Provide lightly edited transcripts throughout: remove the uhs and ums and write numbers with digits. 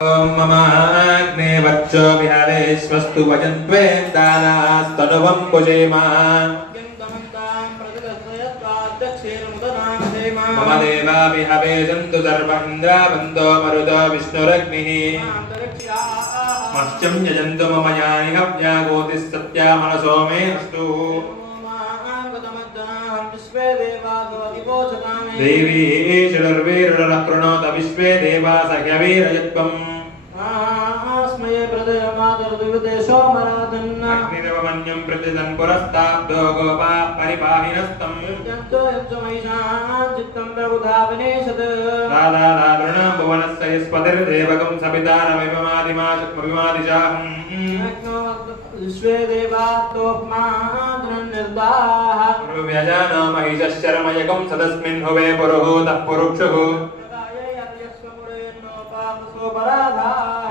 ओम मम अग्ने वच्चो विहारे स्वस्तु वजन्त्वेन्दानास्तनुवं कुजेमा मम देवा विहवे जन्तु सर्व इन्द्रावन्तो मरुतो विष्णुरग्निः मश्चं यजन्तु मम यानि हव्यागोतिः सत्या मनसो मे अस्तु देवी षडर्वीरुडः प्रणोत विश्वे देवा सह्यवीरयत्वम् अग्निरवमन्यं प्रतिदन् पुरस्ताब्दो गोपा परिपाहिनस्तम् दादादावृणं भुवनस्य यस्पतिर्देवकं सपितारमिममादिशाहम् विश्वे देवात्मोपमाद्रन्निर्दाः व्यजानो महिषश्चरमयकं सदस्मिन् हुवे पुरुहूतः पुरुक्षुः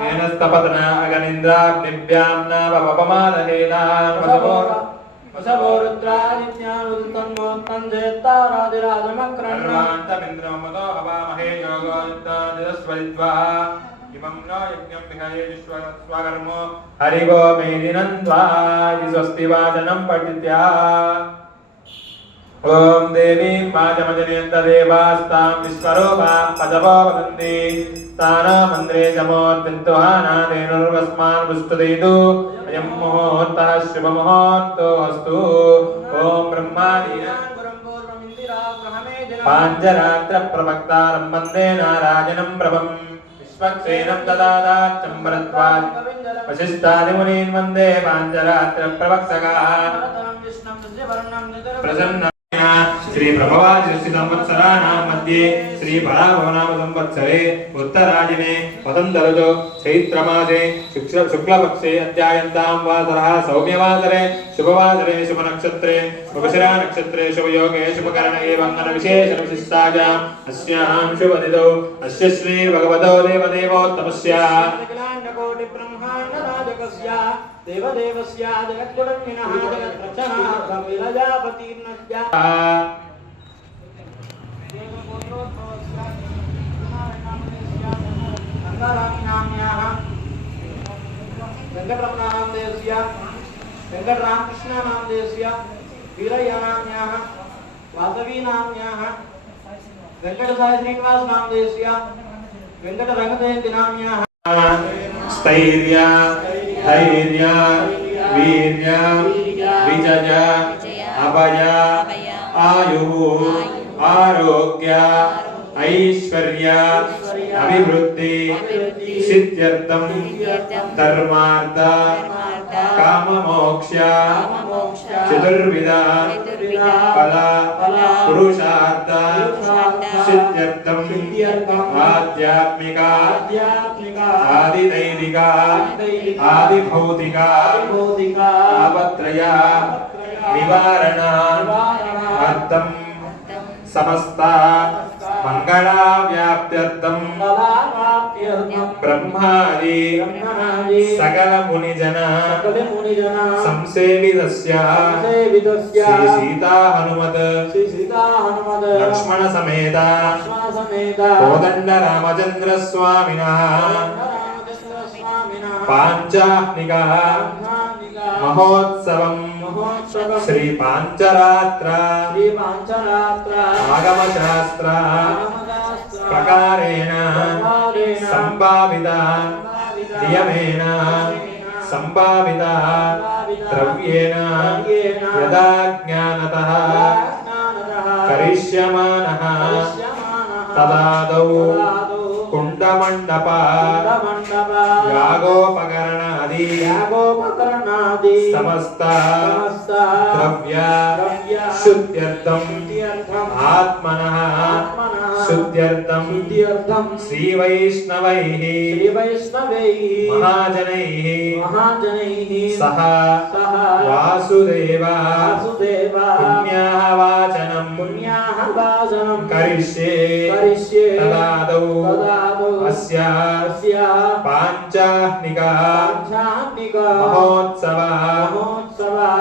येनस्तपतना अगनिन्द्राग्निभ्यां नावपमानहेनान् वसवोरुद्रादित्यानुदन्तन्मोत्तञ्जेत्तारादिराजमक्रण्वान्तमिन्द्रमतो हवामहे योगोत्तादिदस्वरित्वा इमं न यज्ञं विहये स्वकर्मो हरिवो मेदिनन्त्वा स्वस्ति वाचनं पठित्या ओम देवी वाचमजनेन्द्र देवास्तां विश्वरूपा पदवो वदन्ति तानो मन्द्रे जमोत्तिन्तुहानादेनुर्वस्मान् पुष्टुदेतु अयं मुहूर्तः शुभमुहूर्तो अस्तु ओम ब्रह्मादीना पाञ्चरात्रप्रवक्तारं वन्दे नारायणं प्रभम् विश्वक्सेनं ददादाच्चं वरद्वान् वसिष्ठादिमुनीन् वन्दे पाञ्चरात्रप्रवक्तकाः प्रसन्न श्री प्रभवादि संवत्सराणां मध्ये श्री भराभवनाम संवत्सरे उत्तरायणे वसन्तऋतौ चैत्रमासे शुक्लपक्षे अध्यायन्तां वासरः सौम्यवासरे शुभवासरे शुभनक्षत्रे शुभशिरा नक्षत्रे शुभयोगे शुभकरणे मङ्गलविशेषविशिष्टायाम् अस्यां शुभनिधौ अस्य श्री भगवतो देवदेवोत्तमस्य देवदेवस्य जगद्गुणज्ञनः जगद्रक्षणाः विरजापतिर्नस्य गङ्गारामनाम्याः वेङ्कटरमणानामदेवस्य वेङ्कटरामकृष्णनामदेवस्य वीरय्यनाम्याः वासवीनाम्याः वेङ्कटसाई श्रीनिवासनामदेवस्य वेङ्कटरङ्गजयन्तिनाम्याः स्थैर्य धैर्य वीर्य विजय अभय आयुः आरोग्य ऐश्वर्य अभिवृद्धि सिद्ध्यर्थं धर्मार्थ काममोक्ष चतुर्विध फल पुरुषार्थ सिद्ध्यर्थं आध्यात्मिक आदिदैविक आदिभौतिक आपत्रय निवारणार्थं समस्त मंगलाव्याप्त्यर्थं ब्रह्मादि सकल मुनिजन संसेवितस्य श्री सीता हनुमत लक्ष्मण समेत कोदंड रामचंद्र स्वामिनः पांचाह्निक महोत्सवं श्री पांचरात्र आगमशास्त्र प्रकारेण संभावित नियमेन संभावित द्रव्येण यदा ज्ञानतः करिष्यमानः तदादौ कुंडमंडप यागोपकरणादि समस्त द्रव्य शुद्ध्यर्थं आत्मनः शुद्ध्यर्थं श्री वैष्णवैः महाजनैः सह वासुदेव पुण्याहवाचनं करिष्ये तदादौ अस्य पांचाह्निक महोत्सव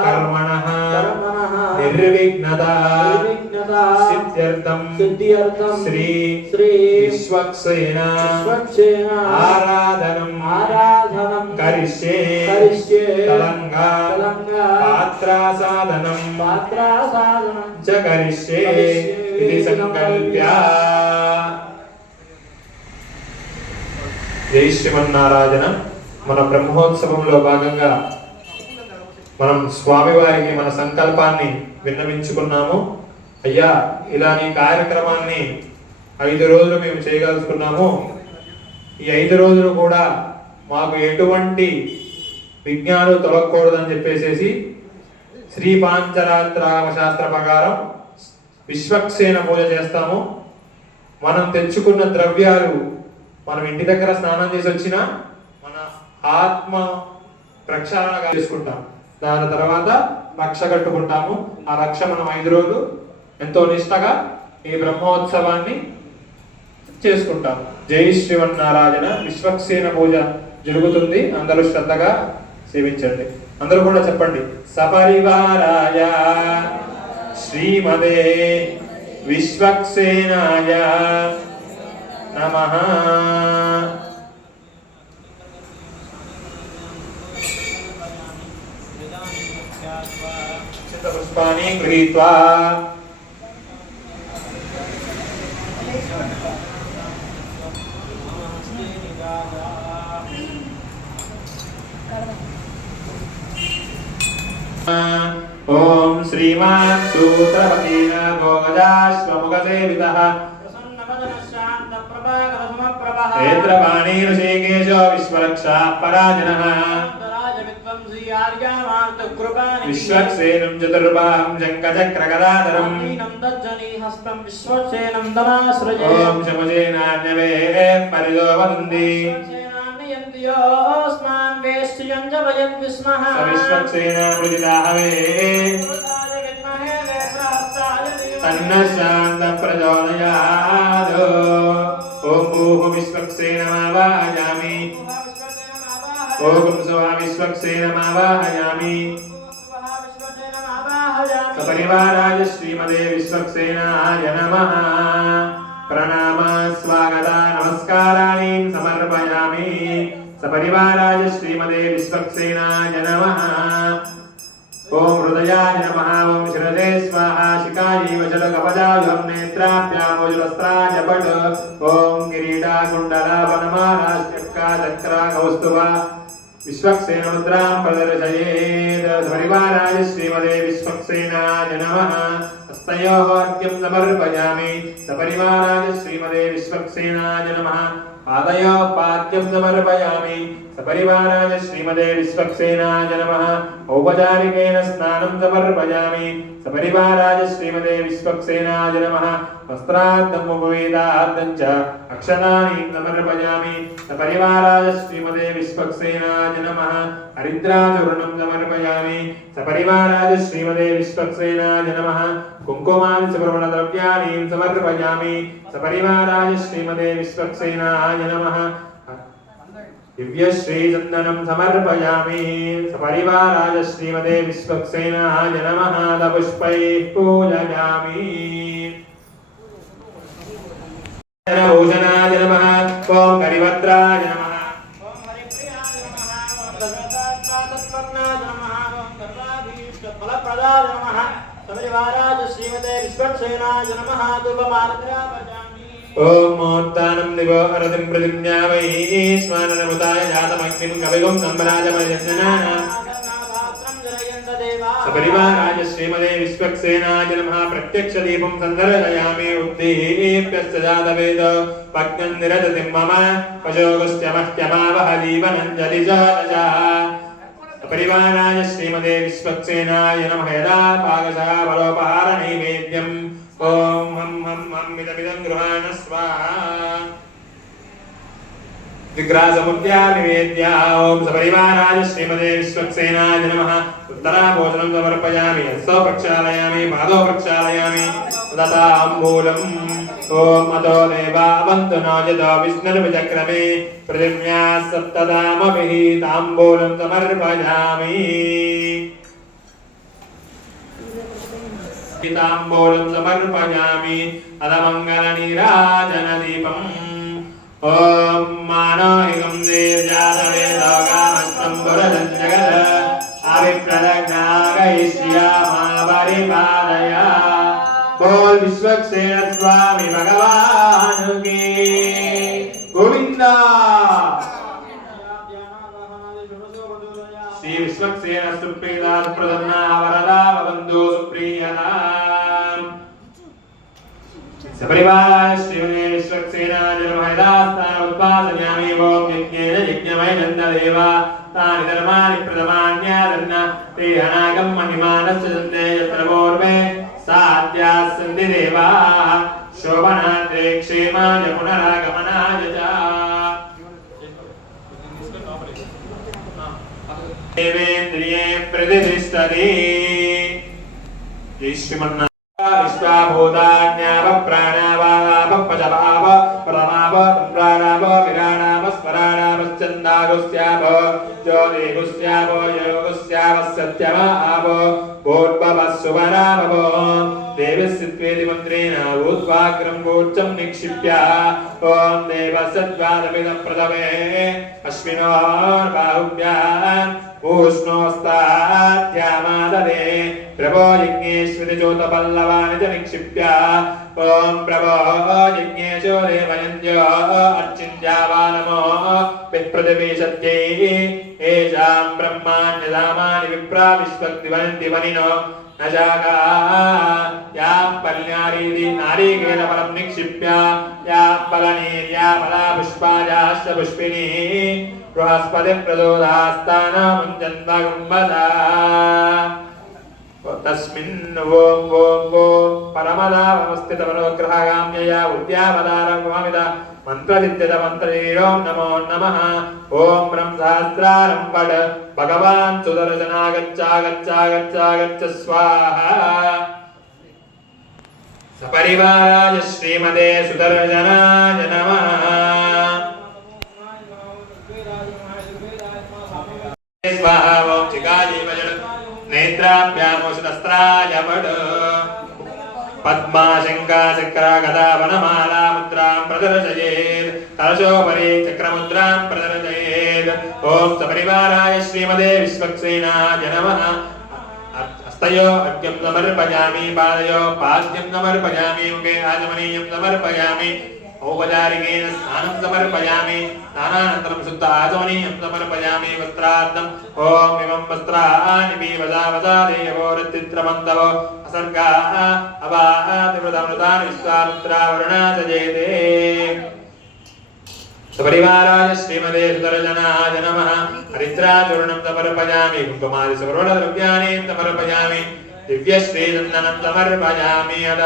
कर्मणः निर्विघ्नता सिद्ध्यर्थं श्री विश्वक्सेन आराधना पात्रासादनं च करिष्ये इति संकल्प्य జై శ్రీమన్నారాయణ. మన బ్రహ్మోత్సవంలో భాగంగా మనం స్వామివారికి మన సంకల్పాన్ని విన్నవించుకున్నాము. అయ్యా, ఇలాంటి కార్యక్రమాన్ని 5 రోజులు మేము చేయగలుగుతున్నాము. ఈ 5 రోజులు కూడా మాకు ఎటువంటి విజ్ఞానం తొలగకూడదని చెప్పేసి శ్రీ పాంచరాత్రామ శాస్త్ర ప్రకారం విశ్వక్సేన పూజ చేస్తాము. మనం తెచ్చుకున్న ద్రవ్యాలు మనం ఇంటి దగ్గర స్నానం చేసి వచ్చినా మన ఆత్మ ప్రక్షాళనగా చేసుకుంటాం. దాని తర్వాత రక్ష కట్టుకుంటాము. ఆ రక్ష మనం 5 రోజులు ఎంతో నిష్టగా ఈ బ్రహ్మోత్సవాన్ని చేసుకుంటాం. జై శ్రీమన్నారాయణ. విశ్వక్సేన పూజ జరుగుతుంది. అందరూ శ్రద్ధగా సేవించండి. అందరూ కూడా చెప్పండి. సపరివారాయ శ్రీమదే విశ్వక్సేనాయ నమః. పుష్పాన్ని గృహీత్వా ఓం శ్రీమాన్ సూత్రపతిన గోగజాశ్వముఖసేవితః నేత్రపాణి ఋషికేశో విశ్వరక్షా పరాజనః విశ్వక్సేనం చతుర్బాహం శంఖచక్రగదాధరం ఓం శమజేనాన్యవే పరిదో వదంతి విశ్వక్సేన మృజిదాహవే తన్న శాంత ప్రచోదయాద్. ఓం భూః విశ్వక్సేనమావాహయామి. ఓం స్వహ విశ్వక్సేనమావాహయామి. సపరివారాయ శ్రీమదే విశ్వక్సేనాయ నమః. ప్రణామ స్వాగత నమస్కారాణి సమర్పయామి. సపరివారాయ శ్రీమదే విశ్వక్సేనాయ నమః. ఓం హృదయాయ నమః. ఓం శిరసే స్వాహా. శిఖాయై వచల కవచాయుధం నేత్రాభ్యామోజులస్త్రాయ పట్. ఓం కిరీటా కుండలాభనమాలాశ్చక్కా చక్రా కౌస్తుభ విశ్వక్సేన ముద్రాం ప్రదర్శయేత్. సపరివారాయ శ్రీమదే విశ్వక్సేనాయ నమః. హస్తయోః అర్ఘ్యం సమర్పయామి. సపరివారాయ శ్రీమదే విశ్వక్సేనాయ నమః. పాదయోః పాద్యం సమర్పయామి. సపరివారాయ శ్రీమదే విశ్వక్సేనాయ నమః. ఔపచారికేన స్నానం సమర్పయామి. సపరివారాయ శ్రీమదే విశ్వక్సేనాయ నమః. వస్త్రార్థం ఉపవేదార్థం చ అక్షతాని సమర్పయామి. సపరివారాయ శ్రీమదే విశ్వక్సేనాయ నమః. హరిద్రాచూర్ణం సమర్పయామి. సపరివారాయ శ్రీమదే విశ్వక్సేనాయ నమః. కుంకుమాని సుబ్రహ్మణ్య ద్రవ్యాని సమర్పయామి. సపరివారాయ శ్రీమదే విశ్వక్సేనాయ నమః. దివ్యశ్రీచందనం సమర్పయామి. సపరివారాయ శ్రీమదే విశ్వక్సేనాయ నమః. పుష్పైః పూజయామి. భూషణాయ నమః. ఓం హరిభద్రాయ నమః. ఓం హరిప్రియాయ నమః. ఓం దశరథాత్మనాయ నమః. ఓం సర్వాభీష్టఫలప్రదాయ నమః. సపరివారాయ శ్రీమదే విశ్వక్సేనాయ నమః. ధూపమార్ఘ్యాపయామి. ఓం మూర్తానం దివో అరతిం ప్రతిజ్ఞావై స్వాననముతాయ జాతమగ్నిం కవిగుం సంబరాజమయజ్ఞనాన. సపరివారాయ శ్రీమదే విశ్వక్సేనాయ నమః. ప్రత్యక్ష దీపం సందర్శయామి. ఉద్దీప్యశ్చ జాతవేదో భగ్నం నిరతతిం మమ పశోగస్య మహ్యమావహ జీవనంజలిజానజః. సపరివారాయ శ్రీమదే విశ్వక్సేనాయ నమః. యదా పాకశః బలోపహార నైవేద్యం. ఓం హం హం హం మిదమిదం గృహాణ స్వాహా. విగ్రహసముద్యా నివేద్య. ఓం సపరివారాయ శ్రీమదే విశ్వక్సేనాయ నమః. ఉత్తరాభోజనం సమర్పయామి. హస్తో ప్రక్షాళయామి. పాదో ప్రక్షాళయామి. దతాంబూలం. ఓం అతో దేవా అవంతు నో యతో విష్ణుర్విచక్రమే పృథివ్యా సప్తదామభిః తాంబూలం సమర్పయామి. తాంబూలం సమర్పయామి. అదమంగళ నీరాజనదీపం. ఓం మానోహికం దీర్జాతవేదోగామస్తం పురజం జగద్ అవిప్రదజ్ఞాగైశ్ర్యా विश्वक्सेन स्वामी भगवान की गोविंदा। श्री विश्वक्सेन सुप्रीता प्रसन्ना वरदा बंधु सुप्रिया सपरिवार श्रीमते विश्वक्सेना जन्महदास्तान उत्पादयामि ओम यज्ञेन यज्ञमय नंददेवा तानि धर्माणि प्रथमान्यादन्न ते अनागम महिमानश्च सन्ते यत्र पूर्वे साध्याः सन्ति देवाः शोभनाद्रे क्षेमाय पुनरागमनाय च देवेन्द्रिये प्रतिष्ठति श्रीमन्नारायण विश्वाभूतान्याव प्राणावाव पचवाव परमाव तन्त्राणाव विराणाव स्मराणावश्चन्दागुस्याव ज्योतिगुस्याव योगुस्याव सत्यमाव भूर्भवः सुवरावव देवस्यत्वेदि मन्त्रेण ऊर्ध्वाग्रं गूर्जं निक्षिप्य ॐ देवसद्वादमिदं प्रथमे अश्विनोर्बाहुभ्याम् ऊष्णोस्ताद्यामाददे प्रभो यज्ञेश्वरि ज्योतपल्लवानि च निक्षिप्य ॐ प्रभो यज्ञेशो देवयन्त्यो अर्चिन्त्यावानमो विप्रतिवेशत्यै येषां ब्रह्माण्यधामानि विप्रा विश्वक्तिवन्तिवनिनो न जागा या पल्यारीति नारीकेलफलं निक्षिप्य या फलनीर्या फला पुष्पायाश्च पुष्पिनी बृहस्पति प्रदोदास्तानमुञ्जन्वगुम्बदा तस्मिन् ॐ परमदावस्थितमनोग्रहगाम्यया उद्यावदारगुममिद मन्त्रदित्यतमन्त्रवीरों नमो नमः ॐ ब्रह्म सहस्रारं पड भगवान् सुदर्शनागच्छ स्वाहा सपरिवाराय श्रीमते सुदर्शनाय नमः स्वाहा ॐ चिकाजीवजल नेत्राभ्यामोषदस्त्राय वड पद्माशंका चक्रा गदा वनमाला मुद्रां प्रदर्शयेत् कलशोपरि चक्रमुद्रां प्रदर्शयेत् ॐ सपरिवाराय श्रीमते विश्वक्सेनाय नमः हस्तयो अर्घ्यं समर्पयामि पादयो पाद्यं समर्पयामि मुखे आचमनीयं समर्पयामि औपचारिकेन स्नानं समर्पयामि स्नानानन्तरं शुद्ध आचमनीयं समर्पयामि वस्त्रार्थम् ॐ इमं वस्त्राणि देयवोरत्तित्रमन्तवो असर्गाः अवातिवृतमृतानि विश्वामित्रावरुणा सजेते सपरिवाराय श्रीमते सुदर्शनाय नमः हरिद्राचूर्णं समर्पयामि कुङ्कुमादि सुवर्णद्रव्याणि समर्पयामि दिव्यश्रीचन्दनं समर्पयामि अथ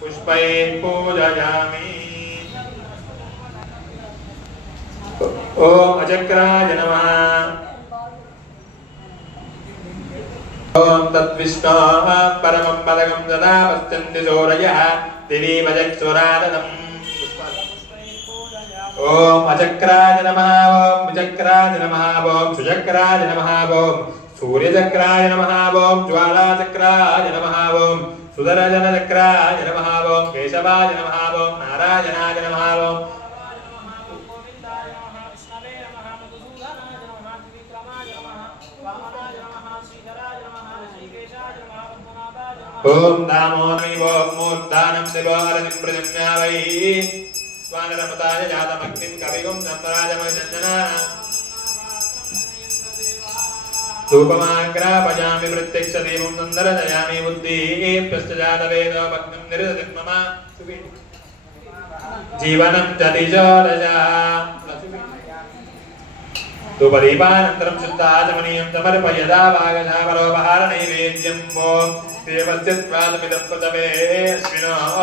पुष्पैः पूजयामि ॐ अचक्राय नमः ॐ तद्विष्णोः परमं पदकं सदा पश्यन्ति सूरयः दिवि वजक्षुरादनम् ॐ अचक्राय नमः ॐ विचक्राय नमः ॐ सुचक्राय नमः ॐ सूर्यचक्राय नमः ॐ ज्वालाचक्राय नमः ॐ सुदर्शनचक्राय नमः ॐ केशवाय नमः ॐ नारायणाय नमः ॐ ओम दामोदरी ओम मूर्धानं दिवारं प्रजन्यावै स्वानरमताय जातमग्निं कविगुं संपराजमजनना धूपमाग्रापयामि प्रत्यक्षदेवं नन्दरजयामि बुद्धिः प्रश्चजातवेदो भक्तिं निरसतिं मम जीवनं जतिजोदजा धूपदीपानन्तरं शुद्धाचमनीयं समर्पयदा वागशावरोपहारनैवेद्यं ॐ देवस्य त्वादमिदं प्रथमे अश्विनोः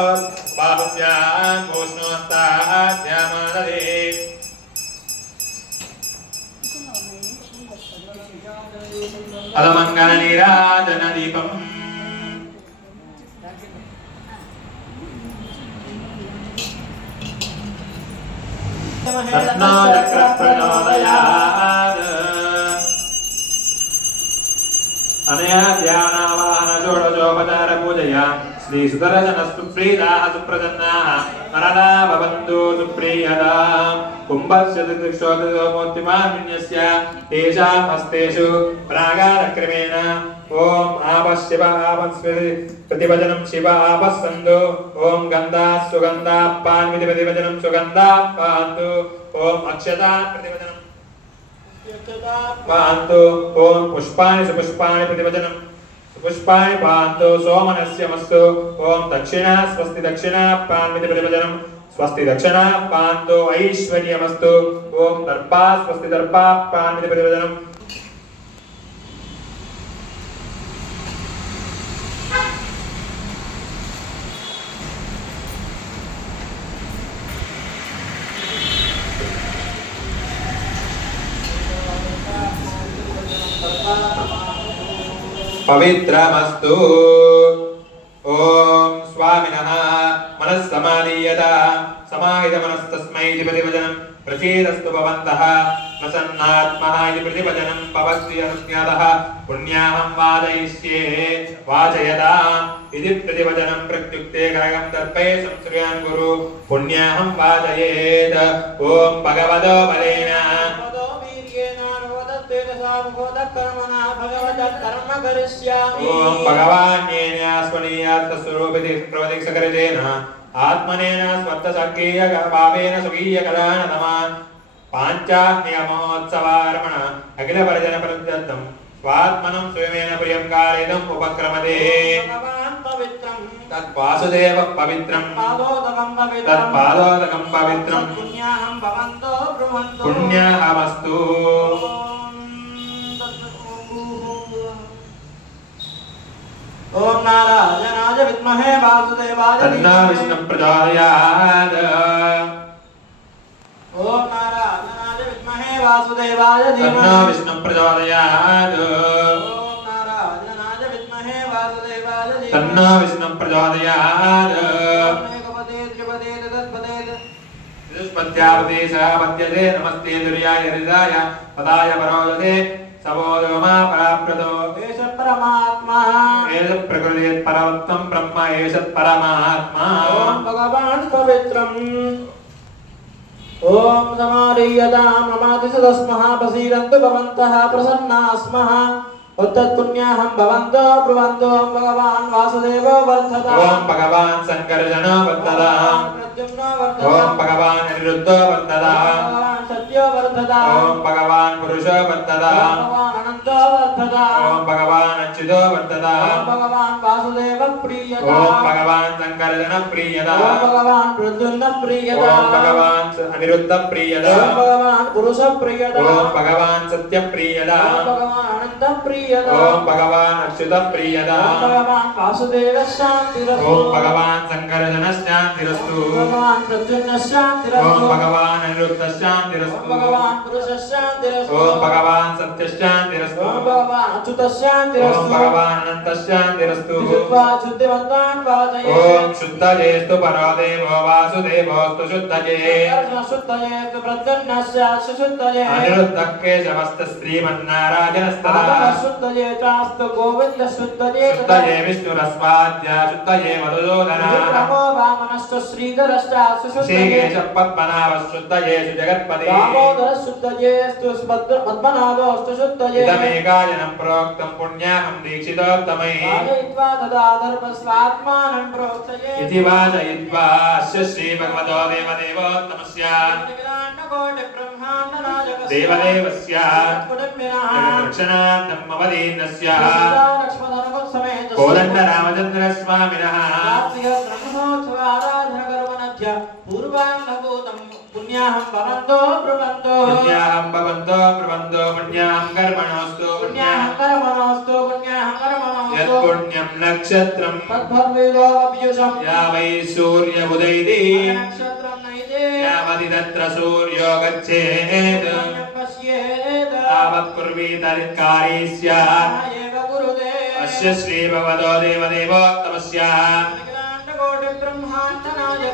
बाहुभ्यां भूष्णोस्ताद्यामानदे अलमङ्गलनीराजनदीपम् रत्नचक्रप्रचोदयात् अनया ध्यानावाहन षोडशोपचार पूजया श्री सुदर्शनस्तु प्रीताः सुप्रसन्नाः वरदा भवन्तु सुप्रियदाम् कुम्भस्य दिक्षोदमूर्तिमान्यस्य तेषाम् हस्तेषु प्रागारक्रमेण ओम आपः शिव आपस्विति प्रतिवचनं शिव आपस्सन्तु ओम गन्धाः सुगन्धाः पान्विति प्रतिवचनं सुगन्धाः पान्तु ओम अक्षता प्रतिवचनं पान्तु ओम पुष्पाणि सुपुष्पाणि प्रतिवचनं पुष्पाणि पान्तु सोमनस्य मस्तु ओम दक्षिणा स्वस्ति दक्षिणा पान्विति प्रतिवचनं स्वस्ति दक्षिणा पान्तु ऐश्वर्यमस्तु ओम दर्पा स्वस्ति दर्पा पान्विति प्रतिवचनं पवित्रमस्तु ओम स्वामिनः मनस्समाधीयता समाहितमनस्तस्मै इति प्रतिवचनं प्रचेदस्तु भवन्तः प्रसन्नात्मः इति प्रतिवचनं भवस्ति अनुज्ञातः पुण्याहं वादयिष्ये वाचयताम् इति प्रतिवचनं प्रत्युक्ते करगं दर्पये संश्रूयान् गुरु पुण्याहं वाचयेत् ओम भगवतो बलेन ओम भगवान्येनास्मनीयात् स्वरूपिति प्रवदिक्षकरितेन आत्मनेन स्वत्तसक्रिय भावेन स्वकीय कलानतमान् पाञ्चाह्नियमोत्सवारमण अखिल परिजन प्रत्यर्थं स्वात्मनं स्वयमेन प्रियं कारयितुम् उपक्रमते तद्वासुदेव पवित्रं तत्पादोदकं पवित्रं पुण्याहमस्तु ओम नारायणाय विद्महे वासुदेवाय तन्नो विष्णु प्रचोदयात् ओम नारायणाय विद्महे वासुदेवाय तन्नो विष्णु प्रचोदयात् ओम नारायणाय विद्महे वासुदेवाय तन्नो विष्णु प्रचोदयात् एकपदे त्रिपदे तत्पदे चतुष्पद्यावते सहपद्यते नमस्ते दुर्याय हृदाय पदाय परोदते सबोधमा पराप्रदो एष परमात्मा एष प्रकृतेः परमत्वं ब्रह्म एष परमात्मा ओम भगवान् पवित्रम् ओम समारीयतां ममातिसदस्मः प्रसीदन्तु भवन्तः प्रसन्नाः स्मः उत्तत्पुण्याहं भवन्तो ब्रुवन्तो भगवान् वासुदेवो वर्धताम् ओम भगवान् शङ्करजनो वर्धताम् प्रद्युम्नो ओम वर्धताम् भगवान् अनिरुद्धो वर्धताम् भगवान् सत्यो वर्धताम् ओम भगवान् पुरुषो वर्धताम् भगवान् अनन्तो वर्धताम् ओम भगवान् अच्युतो वर्धताम् भगवान् वासुदेव प्रीयताम् ओम भगवान् शङ्करजन प्रीयताम् भगवान् प्रद्युम्न ओम प्रीयताम् भगवान् अनिरुद्ध प्रीयताम् भगवान् पुरुष प्रीयताम् ओम भगवान् सत्य प्रीयताम् भगवान् अनन्त प्रीयताम् ओम भगवान् अच्युत प्रीयताम् भगवान् वासुदेव शान्तिरस्तु ओम भगवान् शङ्करजन शान्तिरस्तु भगवान् प्रद्युम्न ओम शान्तिरस्तु भगवान् अनिरुद्ध शान्तिरस्तु भगवान् पुरुष शान्तिरस्तु ओम भगवान् सत्य शान्तिरस्तु भगवान् अच्युत ओम शान्तिरस्तु भगवान् अनन्त शान्तिरस्तु शुद्ध्वा शुद्धिवन्तान् वादये ओम शुद्धजेस्तु परो देवो वासुदेवोस्तु शुद्धजे शुद्धये प्रद्युम्नस्य शुद्धये अनिरुद्धः केशवस्तु श्रीमन्नारायणस्तदा शुद्धये चास्तु गोविन्द शुद्धये शुद्धये विष्णुरस्वाद्य शुद्धये मधुसूदन नमो वामनश्च श्रीधरश्चास्तु शुद्धये श्रीकेश पद्मनाभः शुद्धये सुजगत्पते दामोदर शुद्धयेस्तु पद्मनाभोस्तु शुद्धये इदमेकायनं प्रोक्तं पुण्याहं दीक्षितोत्तमै पालयित्वा तदाधर्म स्वात्मानं प्रोक्तये इति वाचयित्वा अस्य श्रीभगवतो देवदेवोत्तमस्य देवदेवस्य जगद्रक्षणार्थं मम दीनस्य कोदण्डरामचन्द्रस्वामिनः पुण्याहं भवन्तो ब्रुवन्तो पुण्याहं भवन्तो ब्रुवन्तो पुण्याहं कर्मणोऽस्तु पुण्याहं कर्मणोऽस्तु पुण्याहं कर्मणोऽस्तु यत्पुण्यं नक्षत्रं तद्भवेदोऽप्युषं या वै सूर्यमुदैति नक्षत्रं नैते यावदि तत्र सूर्यो गच्छेत् पश्येत् तावत् कुर्वीतरित्कारी स्यात् एव गुरुते अस्य श्रीभगवतो देवदेवोत्तमस्य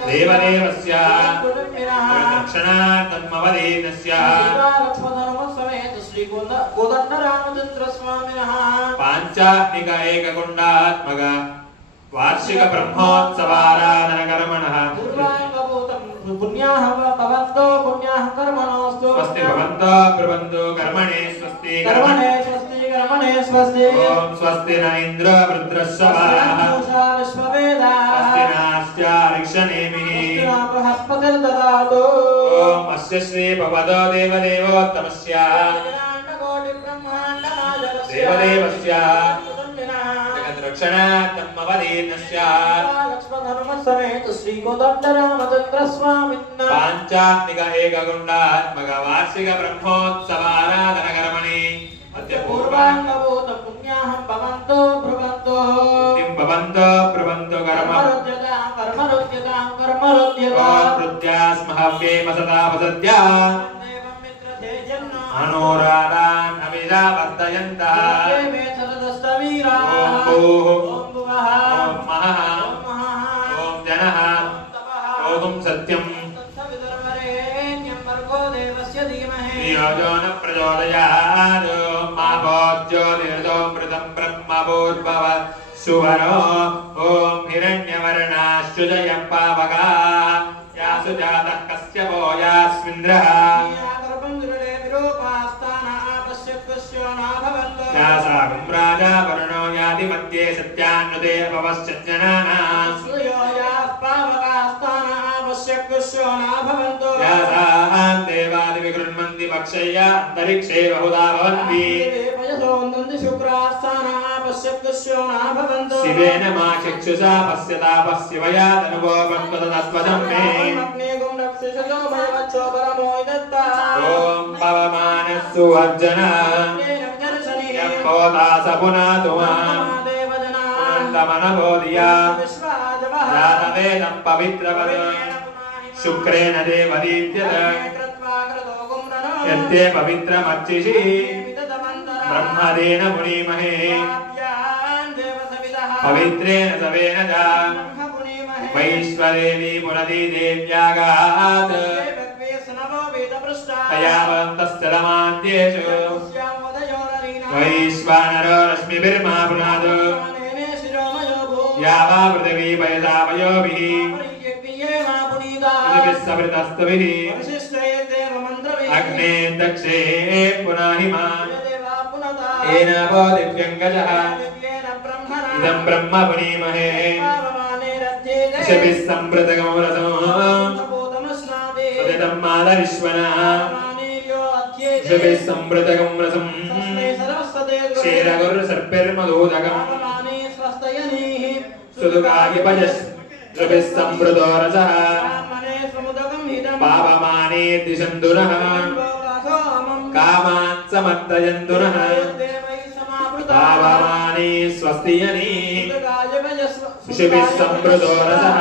देवदेवस्य रक्षणार्थं मम दीनस्य पाञ्चात्मिक एककुण्डात्मक वार्षिक ब्रह्मोत्सवाराधनकर्मणः पुण्याः भवन्तु पुण्याः कर्मणोऽस्तु स्वस्ति भवन्तो ब्रुवन्तु कर्मणे स्वस्ति कर्मणे स्वस्ति कर्मणे स्वस्ति ओम स्वस्ति न इन्द्रो वृत्रश्रवाः विश्ववेदाः स्वस्ति नास्त्यारिक्षनेमिः स्वस्ति न बृहस्पतिर्ददातु ओम अस्य श्री भगवतो देवदेवोत्तमस्य देवदेवस्य जगद्रक्षणार्थं अवतीर्णस्य लक्ष्मणधर्मसमेत श्रीकोदण्डरामचन्द्र स्वामिन् पाञ्चात्मिक एकगुण्डात्मक वार्षिक ब्रह्मोत्सवाराधनकर्मणि अद्य पूर्वाङ्गभूत पुण्याहं भवन्तो ब्रुवन्तो किं भवन्तो ब्रुवन्तो कर्म कर्मरुद्यतां ओम कर्मरुद्यतां प्रत्यास्महव्येम सदा वसद्या देवं मित्रतेजन्नो अनुराधान् अभिजावर्धयन्तः मे सततस्तवीराः ॐ भूः ॐ भुवः ॐ महः ॐ महः ॐ जनः तपः ॐ सत्यं तत्सवितुर्वरेण्यं भर्गो देवस्य धीमहि धियो यो न प्रचोदयात् मा भोज्योतिर्दोऽमृतं ब्रह्मभूर्भव सुवरो ॐ हिरण्यवर्णाश्चुजयं पावका यासु जातः कस्यपो यास्मिन्द्रः यासागं राजा वरुणो याति मध्ये सत्यान्नुते भवश्चजनानाम् यासां देवादिविगृह्णन्ति पक्षय्या अन्तरिक्षे बहुधा भवन्ति शिवेन मा चक्षुषा पश्यता पश्यवया तनुवो वन्वदत्वदं मे ॐ पवमानस्सु अर्जन यः स पुनातु माम् पुनन्दमनबोधिया जातवेदं पवित्रवद शुक्रेण देवदीप्यत यत्ते पवित्रमर्चिषि ब्रह्मदेन मुनीमहे पवित्रेण सवेन च वैश्वरेणी पुनदी देव्यागात् तयावन्तस्य लमान्त्येषु वैश्वानरो रश्मिभिर्मा पुनाद या वा पृथिवी पयसा पयोभिः पृथिभिः सवृतस्तभिः अग्ने दक्षे पुनाहिमा येन वो दिव्यं गजः इदं ब्रह्म पुनीमहे ऋषभिः सम्पृतगं रसो सदिदं मादविश्वना ऋषभिः सम्पृतगं रसं क्षीरगुर्सर्पिर्मधूदकम् सुदुगाय पयस् ऋषभिः सम्पृतो रसः पावमाने दिशन्तुनः कामान् समर्थयन्तुनः पावमाने स्वस्तियनि ऋषभिः सम्पृतो रसः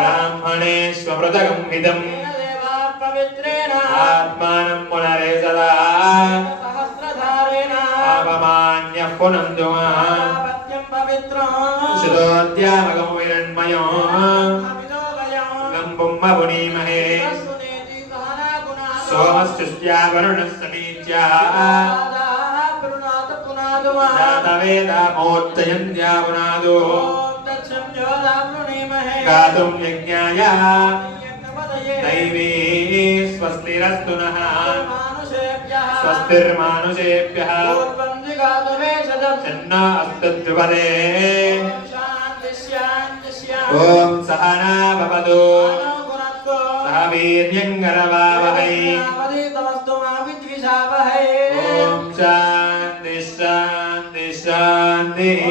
ब्राह्मणेष्वमृतकं हितम् आत्मानं पुनरे सदा पावमान्यः पुनन्तु शुद्धोद्यामकं विरण्मयो गम्बुम्म पुनीमहे सोमस्या वरुणः समीच्या जातवेदा मोर्चयन्त्या पुनादो गातुं यज्ञाय दैवी स्वस्तिरस्तु नः स्वस्तिर्मानुषेभ्यः चन्ना अस्तद्विपदे ॐ सहना भवतु सह वीर्यङ्करवावहै ॐ शान्ति शान्ति शान्तिः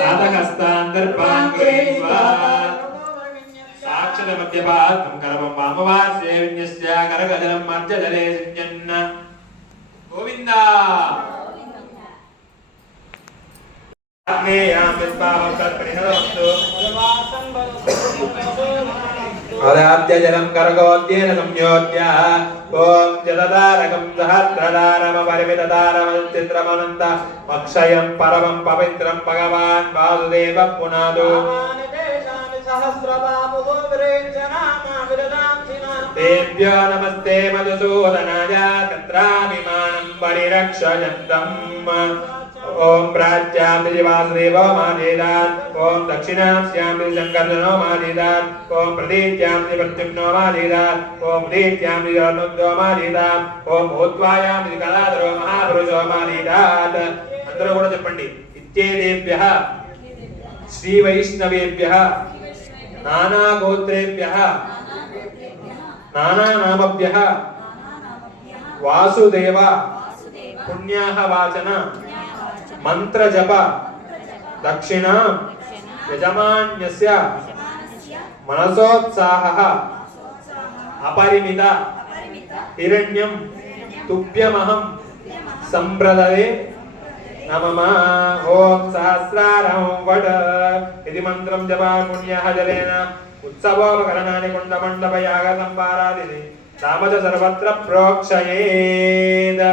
साधकस्तान्तर्पाङ्गयित्वा साक्षतमद्यपात्मं करमं वामवास्ये विन्यस्य करगजलं मध्यजले सिञ्चन् गोविन्द आग्नेयां विद्वावसर्पणिहरवस्तु अदाद्य जलं कर्गोद्येन संयोज्य ॐ जलधारकं सहस्रधारमपरिमितधारमचित्रमनन्त अक्षयं परमं पवित्रं भगवान् वासुदेवः पुनादु तेभ्यो नमस्ते मधुसूदनाय तत्राभिमानं परिरक्षयन्तम् ओम प्राच्यां वासुदेवो मादेदात् ओम दक्षिणास्यां शंकरजनो मादेदात् ओम प्रदीत्यां प्रत्युम्नो मादेदात् ओम उदीत्यां जलनुद्यो मादेदात् ओम भूत्वायां कलाधरो महापुरुषो मादेदात् अंदरो కూడా చెప్పండి इत्येतेभ्यः श्री वैष्णवेभ्यः नाना गोत्रेभ्यः नाना नामभ्यः वासुदेव पुण्याः वाचन मंत्र जप दक्षिण यजमान्यस्य मनसोत्साहः अपरिमित हिरण्यं तुभ्यमहं संप्रदये नमः ओम सहस्रारं वड इति मंत्रं जपा पुण्यः जलेन उत्सवोपकरणानि कुण्डमण्डपयाग संपारादिति रामच सर्वत्र प्रोक्षयेत्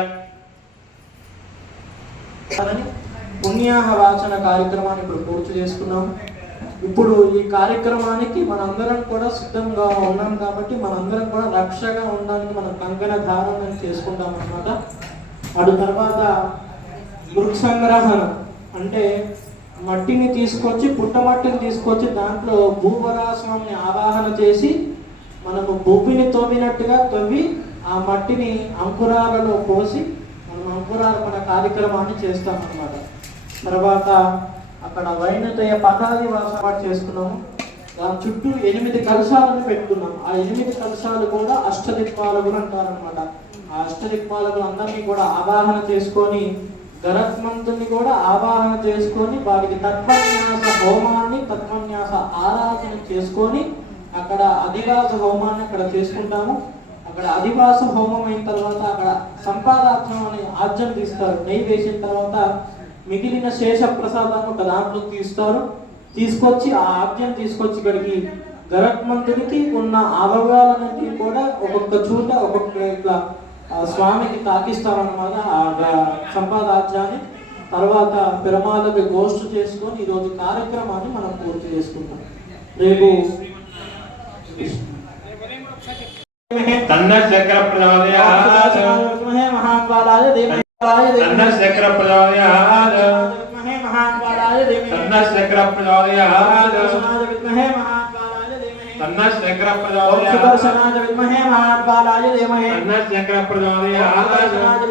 పుణ్యాహ వాచన కార్యక్రమాన్ని ఇప్పుడు పూర్తి చేసుకున్నాం. ఇప్పుడు ఈ కార్యక్రమానికి మనందరం కూడా సిద్ధంగా ఉన్నాం కాబట్టి మనందరం కూడా రక్షగా ఉండడానికి మనం కంకణ ధారణ చేసుకుంటాం అన్నమాట. అటు తర్వాత మృత్సంగ్రహణ అంటే మట్టిని తీసుకొచ్చి పుట్టమట్టిని తీసుకొచ్చి దాంట్లో భూవరాస్వామిని ఆవాహన చేసి మనము భూమిని తవ్వినట్టుగా తవ్వి ఆ మట్టిని అంకురాలలో పోసి అంకురార్పణ కార్యక్రమాన్ని చేస్తామన్నమాట. తర్వాత అక్కడ వైనతయ పదాది వాసపాటు చేసుకున్నాము. దాని చుట్టూ 8 కలశాలను పెట్టుకున్నాం. ఆ 8 కలశాలు కూడా అష్టదిక్పాలకులు అంటారనమాట. ఆ అష్టదిక్పాలకులు అందరినీ కూడా ఆవాహన చేసుకొని గరత్మంతుని కూడా ఆవాహన చేసుకొని వారికి తత్వన్యాస హోమాన్ని తత్వన్యాస ఆరాధన చేసుకొని అక్కడ అధివాస హోమాన్ని అక్కడ చేసుకుంటాము. అక్కడ అధివాస హోమం అయిన తర్వాత అక్కడ సంపాదార్థం అనే ఆజ్యం తీస్తారు. నెయ్యి వేసిన తర్వాత మిగిలిన శేష ప్రసాదాన్ని ఒక దాంట్లో తీస్తారు. తీసుకొచ్చి ఆ ఆజ్యం తీసుకొచ్చి ఇక్కడికి గరత్మంతునికి ఉన్న అవయవాలన్నింటినీ కూడా ఒక్కొక్క చోట ఒక్కొక్క ఇట్లా స్వామికి తాకిస్తామన్నమాట ఆ సంపాదాజ్యాన్ని. తర్వాత పెరమాలకి గోష్ఠి చేసుకొని ఈరోజు కార్యక్రమాన్ని మనం పూర్తి చేసుకుంటాం. రేపు तन्नश्चक्र प्रचोदयात् महाकालाय देवै तन्नश्चक्र प्रचोदयात् महाकालाय देवै तन्नश्चक्र प्रचोदयात् विद्महे महाकालाय देवै तन्नश्चक्र प्रचोदयात् सुदर्शनाय विद्महे महाकालाय देवै तन्नश्चक्र प्रचोदयात्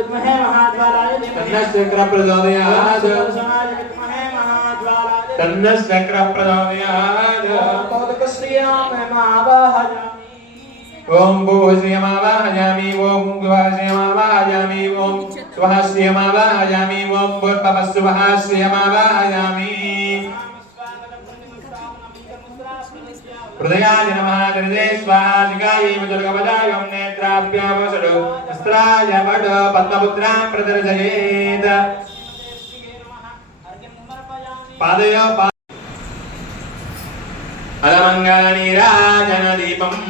विद्महे महाकालाय देवै तन्नश्चक्र प्रचोदयात् सुदर्शनाय विद्महे महाकालाय देवै तन्नश्चक्र प्रचोदयात् श्रीराम महावाहयामि ओम भूश्रियमावाहयामि ओम भुवश्रियमावाहयामि ओम स्वश्रियमावाहयामि ओम भूर्भुवस्सुवश्रियमावाहयामि हृदयाय नमः हृदये स्वाहा शिखायै मजलगमजाय ओम नेत्राभ्यावसडो अस्त्राय वड पद्मपुत्रां प्रदर्शयेत् पादयो अलमङ्गलनीराजनदीपम्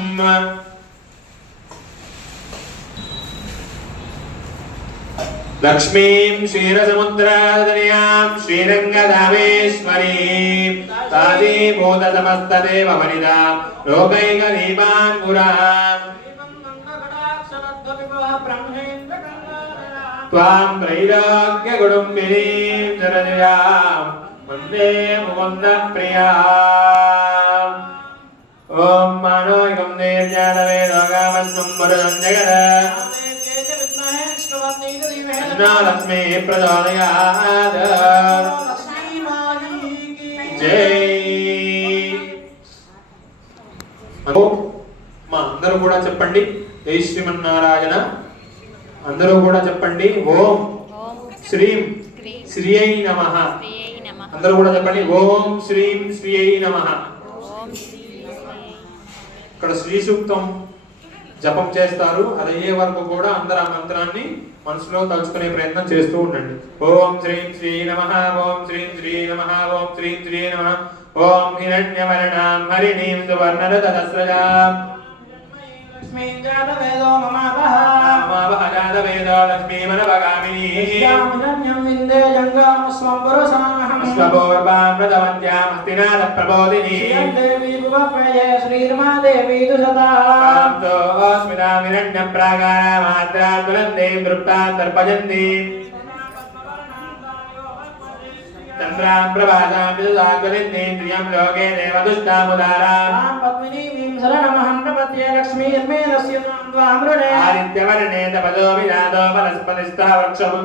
लक्ष्मीं क्षीरसमुद्रादनयां श्रीरङ्गधामेश्वरीं तादीभूतसमस्तदेववनितां लोकैकदीपान् पुराम् त्वां त्रैलोक्यकुटुम्बिनीं जनजयां वन्दे मुकुन्दप्रियाम् ॐ मानोऽयं निर्जातवेदोगामस्मं वरदं जगद लक्ष्मी प्रचोदयात् जय అందరూ కూడా చెప్పండి జై శ్రీమన్నారాయణ. అందరూ కూడా చెప్పండి ఓం శ్రీం శ్రీయై నమః. అందరూ కూడా చెప్పండి ఓం శ్రీం శ్రీయై నమః. ఇక్కడ శ్రీ సూక్తం జపం చేస్తారు. అది అయ్యే వరకు కూడా అందరూ ఆ మంత్రాన్ని మనసులో తలుచుకునే ప్రయత్నం చేస్తూ ఉండండి. ఓం శ్రీం శ్రీ నమః ఓం శ్రీం శ్రీ నమః ఓం శ్రీం శ్రీ నమః ఓం హిరణ్యవర్ణాం హరిణీం సువర్ణరతస్రజాం లక్ష్మీం జాతవేదో మమావహ మమావహ జాతవేదో లక్ష్మీమనవగామినీ హిరణ్యం విందే జంగామస్వం పురుషామహం స్వపూర్వాం ప్రతవంత్యాం హస్తినాథ ప్రబోధినీ దేవీ భువప్రయే శ్రీర్మాదేవీ దుసదా స్మితాం హిరణ్యం ప్రాకారామాద్రాద్వలందే తృప్తాం తర్పయంతి చంద్రాం ప్రభాసాం విదుదాగ్వలిందేంద్రియం లోకే దేవదుష్టాముదారాం పద్మినీం శరణమహం ప్రపద్యే లక్ష్మీర్మే నస్యతాం త్వామృణే ఆదిత్యవర్ణే తపదో విజాతో వనస్పతిస్థా వృక్షము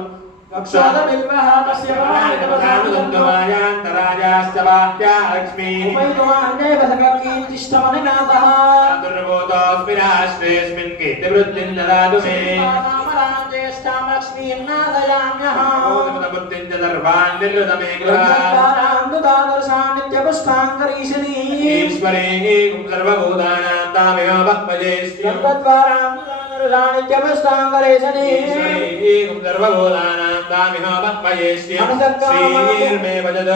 వక్షోదబిల్వః తస్య వక్షోదమాయాంతరాజాశ్చ బాహ్యా లక్ష్మీః ఉపైతుమాన్యేవసకీర్తిష్టమనినాథః దుర్బోధోస్మినాశ్రేస్మిన్ కీర్తివృద్ధిం దదాతు మే జ్యేష్ఠాం లక్ష్మీర్నాదయామ్యహం బుద్ధిం చ సర్వాన్ నిర్వృతమే గృహాన్ నిత్యపుష్పాంకరీషిణీ ఈశ్వరేహం సర్వభూతానాం తామేవ భక్మజేష్యం నిత్యపుష్పాంకరీషిణీ ఈశ్వరేహం సర్వభూతానాం తామేవ భక్మజేష్యం శ్రీర్మే భజద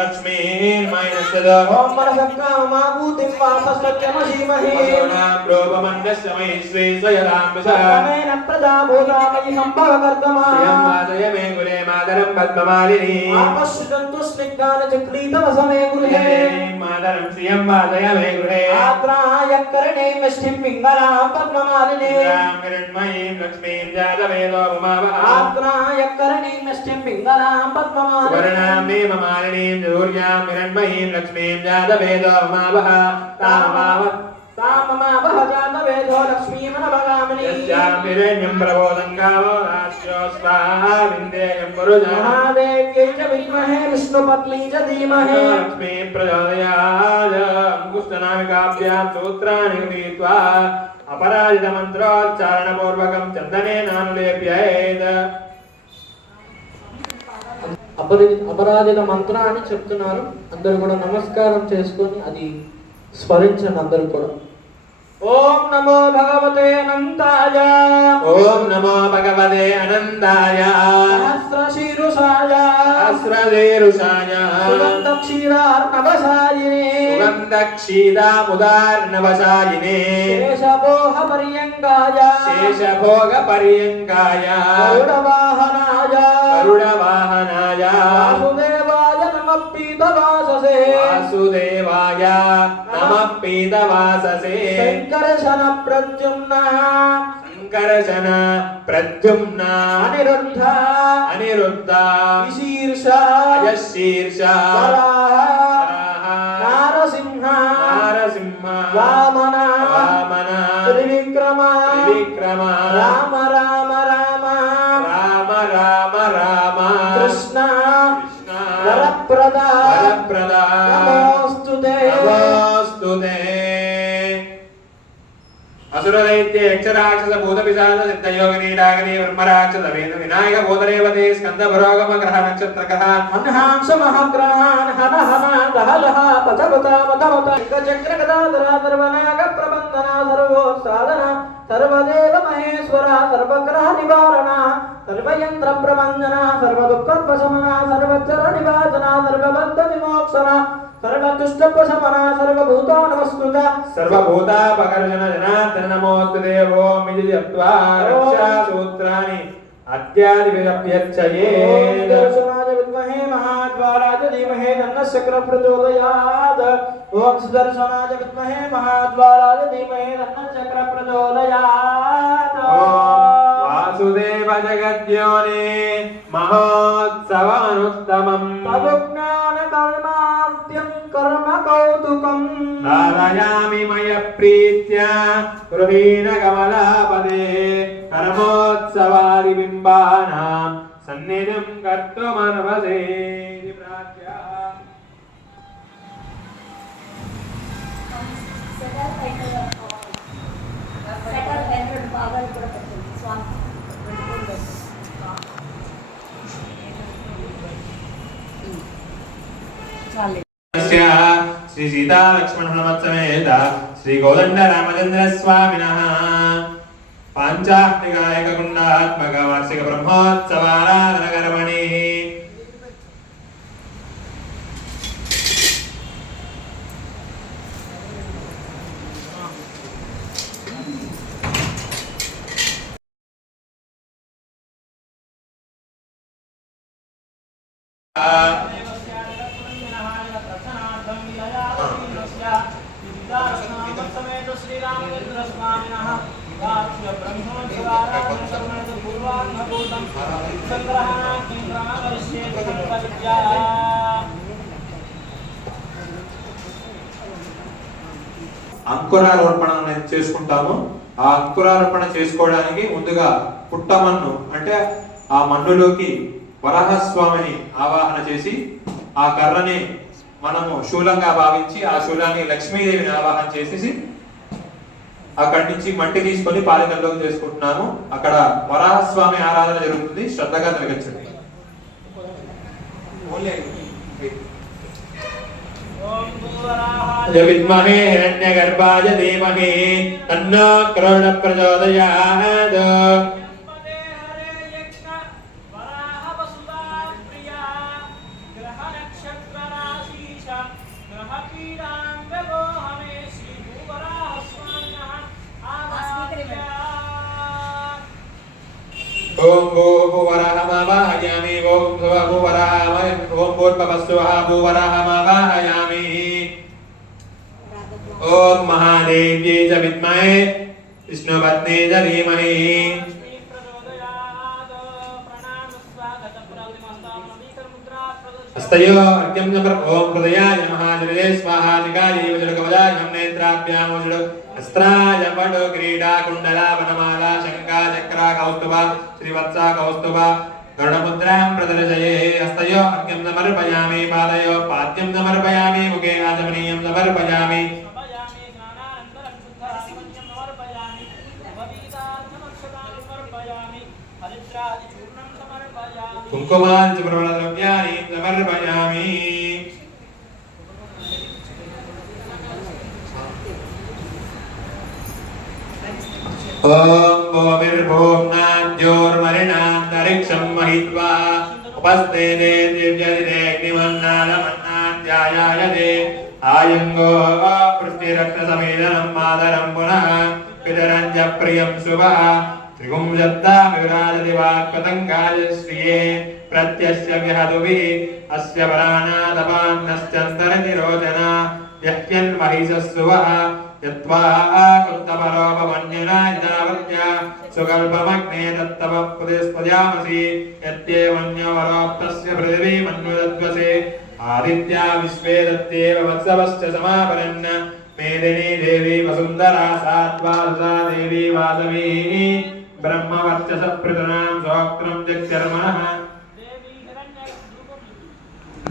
లక్ష్మీర్మైనస్తద ఓం మనసక్కామాభూతిం వాసస్సత్యమసీమహి వసోనాం రూపమండస్య మయి శ్రీ స్వయదాం విశా సమేన ప్రజాభూతామయి సంభవకర్తమా శ్రియం వాసయ మే గురే మాతరం పద్మమాలిని ఆపశ్చితంతు స్నిగ్ధాని చక్రీతవసమే గృహే మాతరం శ్రియం వాసయ మే గృహే ఆత్రాయకరణే మిష్ఠిం పింగళాం పద్మమాలినే హిరణ్మయీం లక్ష్మీం జాతవేదో మమావహ ఆత్రాయకరణే మిష్ఠిం పింగళాం పద్మమాలినే సువర్ణాం మే మమాలినీం జూర్యాం హిరణ్మయీం లక్ష్మీం జాతవేదో మమావహ తామమావహ జాతవేదో లక్ష్మీమనవగామినీ యస్యాం హిరణ్యం ప్రబోధంగావో రాజ్యోస్వాహా విందేయం పురుషా మహాదేవ్యై చ విద్మహే విష్ణుపత్నీ చ ధీమహి లక్ష్మీ ప్రచోదయాద అంకుష్టనామికాభ్యాం సూత్రాణి గృహీత్వా అపరాజిత మంత్రోచ్చారణ పూర్వకం చందనేనానులేప్యేత్ అపరాధిత మంత్రాన్ని చెప్తున్నారు. అందరూ కూడా నమస్కారం చేసుకొని అది స్మరించండి అందరూ కూడా. ఓం నమో భగవతే అనంతాయ ఓం నమో భగవతే అనంతాయ సహస్రశీరుషాయ సహస్రశీరుషాయ సుగంధ క్షీరార్ణవశాయినే సుగంధ క్షీరాముదార్ణవశాయినే శేషభోహ పర్యంగాయ శేషభోగ పర్యంకాయ గరుడవాహనాయ గరుడవాహనాయ వాసుదేవాయ నమః పీతవాససే వాసుదేవాయ నమః పీతవాససే సంకర్షణ ప్రద్యుమ్న సంకర్షణ ప్రద్యుమ్న అనిరుద్ధ అనిరుద్ధ విశీర్ష అయశీర్ష నారసింహ నారసింహ వామన వామన త్రివిక్రమ త్రివిక్రమ రామ రామ రామ రామ రామ రామ కృష్ణ కృష్ణ వరప్రద వరప్రద నమోస్తుతే నమోస్తుతే అసురదైత్య యక్షరాక్షస భూతపిశాచ సిద్ధయోగిని డాగిని బ్రహ్మరాక్షస వేద వినాయక భూతరేవతే స్కంద పురోగమ గ్రహ నక్షత్రకః అన్హాంస మహాగ్రహాన్ హన హన దహలహ పతపత మతమత చక్ర గదాధర సర్వనాగ ప్రబంధన సర్వోత్సాదన సర్వదేవ మహేశ్వర సర్వగ్రహ నివారణ సర్వయంత్ర ప్రభంజన సర్వదుఃఖోపశమన సర్వచర నివాసన సర్వబద్ధ విమోక్షణ సర్వదుష్టోపశమన సర్వభూతానమస్కృత సర్వభూతాపకర్షణ జనార్దన నమోస్తుతే ఓం ఇది జప్త్వా రక్షా సూత్రాన్ని అత్యాదిభిరభ్యర్చయే సుదర్శనాయ విద్మహే మహాజ్వాలాయ ధీమహి తన్నః శక్రః ప్రచోదయాత్ ఓం సుదర్శనాయ విద్మహే మహాజ్వాలాయ ధీమహి తన్నః శక్రః ప్రచోదయాత్ వాసుదేవ జగద్యోని మహోత్సవానుత్తమం తదుజ్ఞాన కర్మాద్యం కర్మ కౌతుకం ధారయామి మయ ప్రీత్య గృహీణ కమలాపదే కర్మోత్సవాది బింబానాం సన్నిధిం కర్తుమర్వదే ప్రార్థ్యా శ్రీ సీతా లక్ష్మణ హనుమత్సమేత శ్రీ కోదండ రామచంద్ర స్వామినః పాంచాహ్నికాయక కుండాత్మక వార్షిక బ్రహ్మోత్సవారాధన కర్మణి అంకురారోపణ అనేది చేసుకుంటాము. ఆ అంకురారోపణ చేసుకోవడానికి ముందుగా పుట్టమన్ను అంటే ఆ మన్నులోకి వరాహస్వామిని ఆవాహన చేసి ఆ కర్రని మనము శూలంగా భావించి ఆ శూలాన్ని లక్ష్మీదేవిని ఆవాహన చేసేసి అక్కడి నుంచి మట్టి తీసుకొని పాలికల్లోకి చేసుకుంటున్నాము. అక్కడ వరాహస్వామి ఆరాధన జరుగుతుంది. శ్రద్ధగా తిరగచ్చండి. విద్మహే హిరణ్యగర్భాయ ధీమహి తన్నో క్రోడ ప్రచోదయాత్. ఓం భూవరాహమావాహయామి. ఓం భూవరాహమాయ. ఓం భూర్భువస్సువః భూవరాహమావాహయామి. ఓం మహాదేవ్యై చ విద్మహే విష్ణుపత్న్యై చ ధీమహి. హస్తయో అర్ఘ్యం సమర్ప. ఓం హృదయాయ నమః. జలదే స్వాహా. నికాయే వజ్రకవచాయ నేత్రాభ్యాం వజ్ర అస్త్రాయ వడు క్రీడా కుండల వనమాల శంఖా చక్ర కౌస్తుభ శ్రీవత్స కౌస్తుభ గరుడముద్రాం ప్రదర్శయే. హస్తయో అర్ఘ్యం సమర్పయామి. పాదయో పాద్యం సమర్పయామి. ముఖే ఆచమనీయం సమర్పయామి. కుంకుమాంచ ప్రవళద్రవ్యాని సమర్పయామి. ఓం భూమిర్భూమ్నాద్యోర్మరిణాంతరిక్షం మహిత్వా ఉపస్థితే దివ్యదిదేగ్నిమన్నాలమన్నాధ్యాయాయతే. ఆయంగో పృష్టిరక్తసమేదనం మాదరం పునః పితరంజ ప్రియం శుభః. త్రిగుంజత్తామిరాజతి వాక్పతంగాయ శ్రియే ప్రత్యస్య విహతుభిః అస్య పరాణాదపాన్నశ్చంతరతి రోచన యహ్యన్మహిషస్సువః యత్వా కుత్తపరోపమన్యునా యథావత్య సుకల్పమగ్నే తత్తవ ప్రతిస్పజామసి యత్యేవన్యవరోక్తస్య పృథివీమన్యుదద్వసే ఆదిత్యా విశ్వే దత్తేవ వత్సవశ్చ సమాపరన్న మేదినీ దేవి వసుంధరా సాత్వాదుషా దేవి వాసవీ బ్రహ్మవర్చస ప్రతునాం సోక్త్రం జగర్మణః.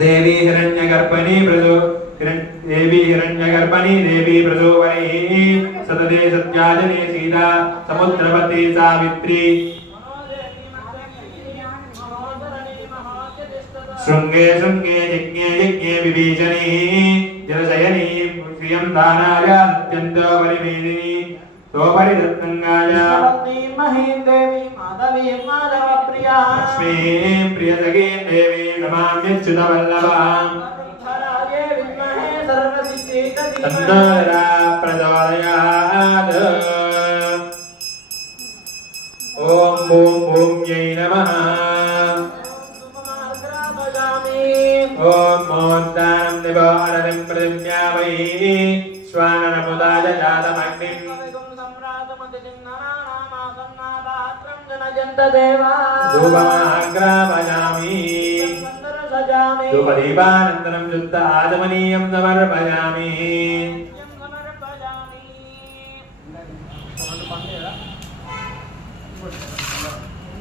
దేవి హిరణ్యగర్భణి ప్రజో దేవి హిరణ్యగర్భణి దేవి ప్రచోదయైః సతతే సత్యాజనే సీతా సముద్రపతి సావిత్రి. శృంగే శృంగే యజ్ఞే యజ్ఞే విభీషణీ జలశయనీ ప్రియం దానాయ సత్యంతో పరిమేదిని తోపరి దత్తంగాయ. లక్ష్మీ ప్రియసఖీ దేవి నమామ్యచ్యుతవల్లభాం. తన్నోదరా ప్రచోదయాత్. ఓం భూం భూమ్యై నమః. ఓం మోద్దానం నివారణం ప్రతిజ్ఞావై శ్వాననముదాయ జాతమగ్నిం. ధూపమాగ్రాపయామి. ధూపదీపానంతరం శుద్ధ ఆచమనీయం సమర్పయామి.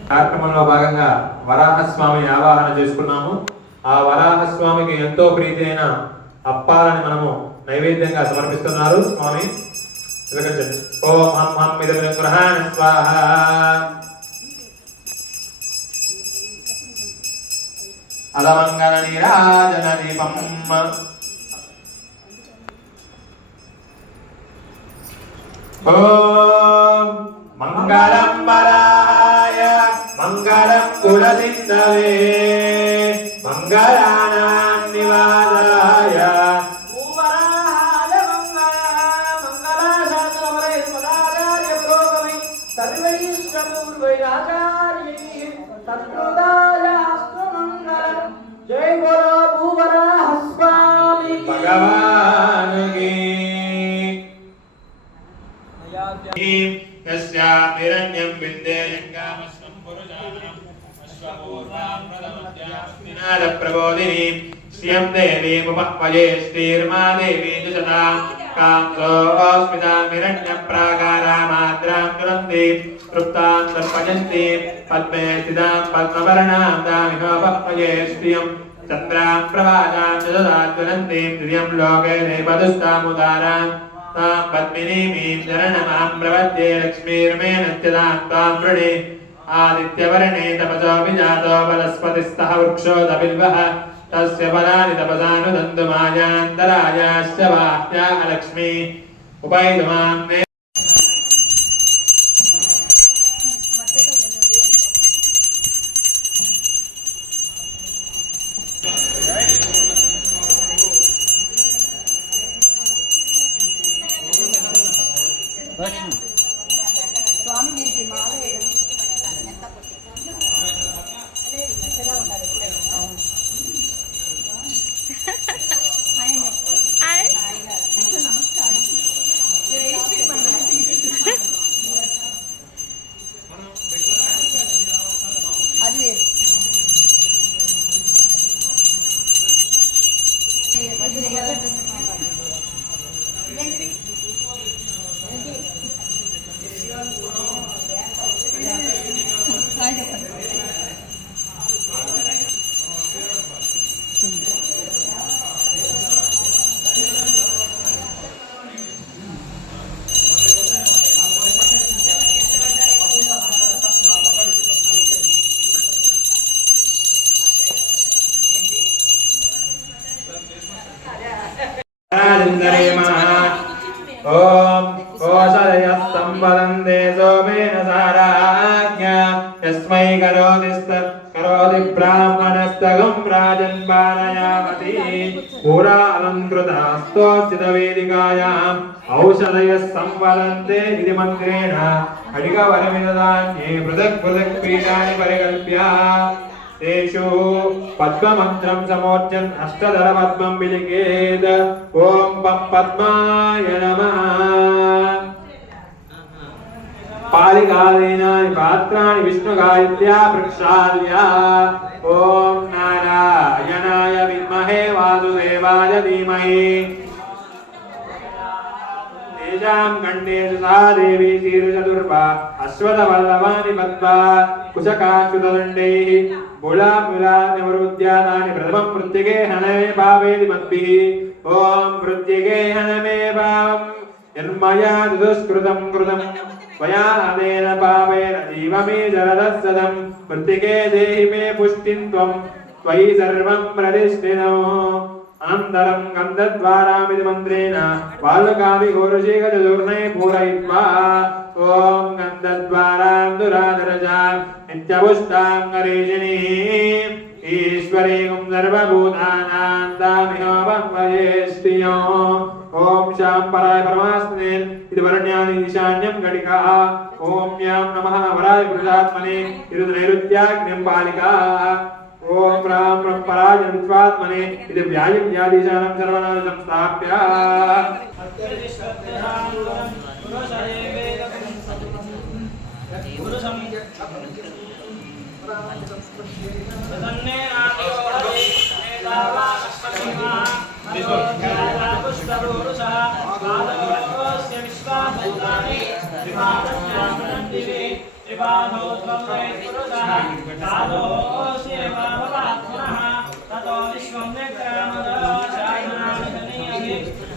కార్యక్రమంలో భాగంగా వరాహస్వామి ఆవాహన చేసుకున్నాము. ఆ వరాహస్వామికి ఎంతో ప్రీతి అయిన అప్పాలని మనము నైవేద్యంగా సమర్పిస్తున్నారు. స్వామి తిలకించండి. ఓం హం హం ఇదం గ్రహాణ స్వాహ. అదమంగళ నీరాజన దీపం. ఓం మంగళం వరాయ మంగళం కులసింధవే మంగళానాం నివాసాయ. జై यस्यामिरण्यं विन्देयङ्गामस्तं पुरुषाणाम् अश्वपूर्वां प्रथमज्ञास्मिनादप्रबोधिनीं श्रियं देवीमुपह्वये श्रीर्मा देवी दुशता कान्तोऽस्मितामिरण्यप्राकारामाद्रां दुरन्ति तृप्तां सर्पयन्ति पद्मे स्थितां पद्मवर्णां दामिनोपह्वये श्रियं चन्द्रां प्रभाजां च ददाद्वनन्तीं द्वितीयं लोके देवदुस्तामुदारां तां पद्मिनीमीं शरणमां प्रपद्ये लक्ष्मीर्मेण स्थितां त्वां वृणे आदित्यवर्णे तपसो विजातो वनस्पतिस्तः वृक्षो दबिल्वः तस्य फलानि तपसानुदन्तु मायान्तरायाश्च बाह्या लक्ष्मी उपैतुमां मे స్వామి మీకు మాల ఎంత మెత్తగా ఉండాలి అవును నమస్కారం జై శ్రీమన్నారాయణ అది ओम ओषधयः संवदन्ते सोमेन साराज्ञा यस्मै करोति ब्राह्मणस्तगं राजन्वानयामति पुरा अलङ्कृतास्तोचितवेदिकायाम् औषधयः संवदन्ते इति मन्त्रेण अडिगवरमिदधान्ये पृथक् पृथक् पीठानि परिकल्प्य तेषु पद्ममन्त्रं समोर्जन् अष्टदल पद्मं विलिखेत् ओम पद्माय नमः पालिकादीनानि पात्राणि विष्णुगायत्र्या प्रक्षाल्य ओम नारायणाय विद्महे वासुदेवाय धीमहि तेषां खण्डेषु सा देवी शीर्षदुर्वा अश्वत्थवल्लभानि बद्ध्वा कुशकाच्युतदण्डैः मूलामूलानिवरुद्यानानि प्रथमं मृत्तिके हनमे पावेति मद्भिः ॐ मृत्तिके हनमे पावम् यन्मया दुष्कृतं कृतं त्वया हनेन पावेन जीवमे जलदः सदं मृत्तिके देहि मे पुष्टिं त्वं त्वयि सर्वं प्रतिष्ठितम् अनन्तरं गन्धद्वारामिति मन्त्रेण बालकादिघोरशीघचतुर्णे पूरयित्वा ॐ गन्धद्वारां दुराधरजां नित्यपुष्टां गरीषिणीं ईश्वरीं सर्वभूतानां तामिहोमं वयेष्टियो ॐ शाम्पराय परमास्मने इति वर्ण्यानि ईशान्यं घटिका ॐ यां नमः वराय पुरुषात्मने इति नैऋत्याग्निं बालिका ओम राम पराज विश्वात्मने इति व्यायव्यादिशानं सर्वनाम संस्थाप्य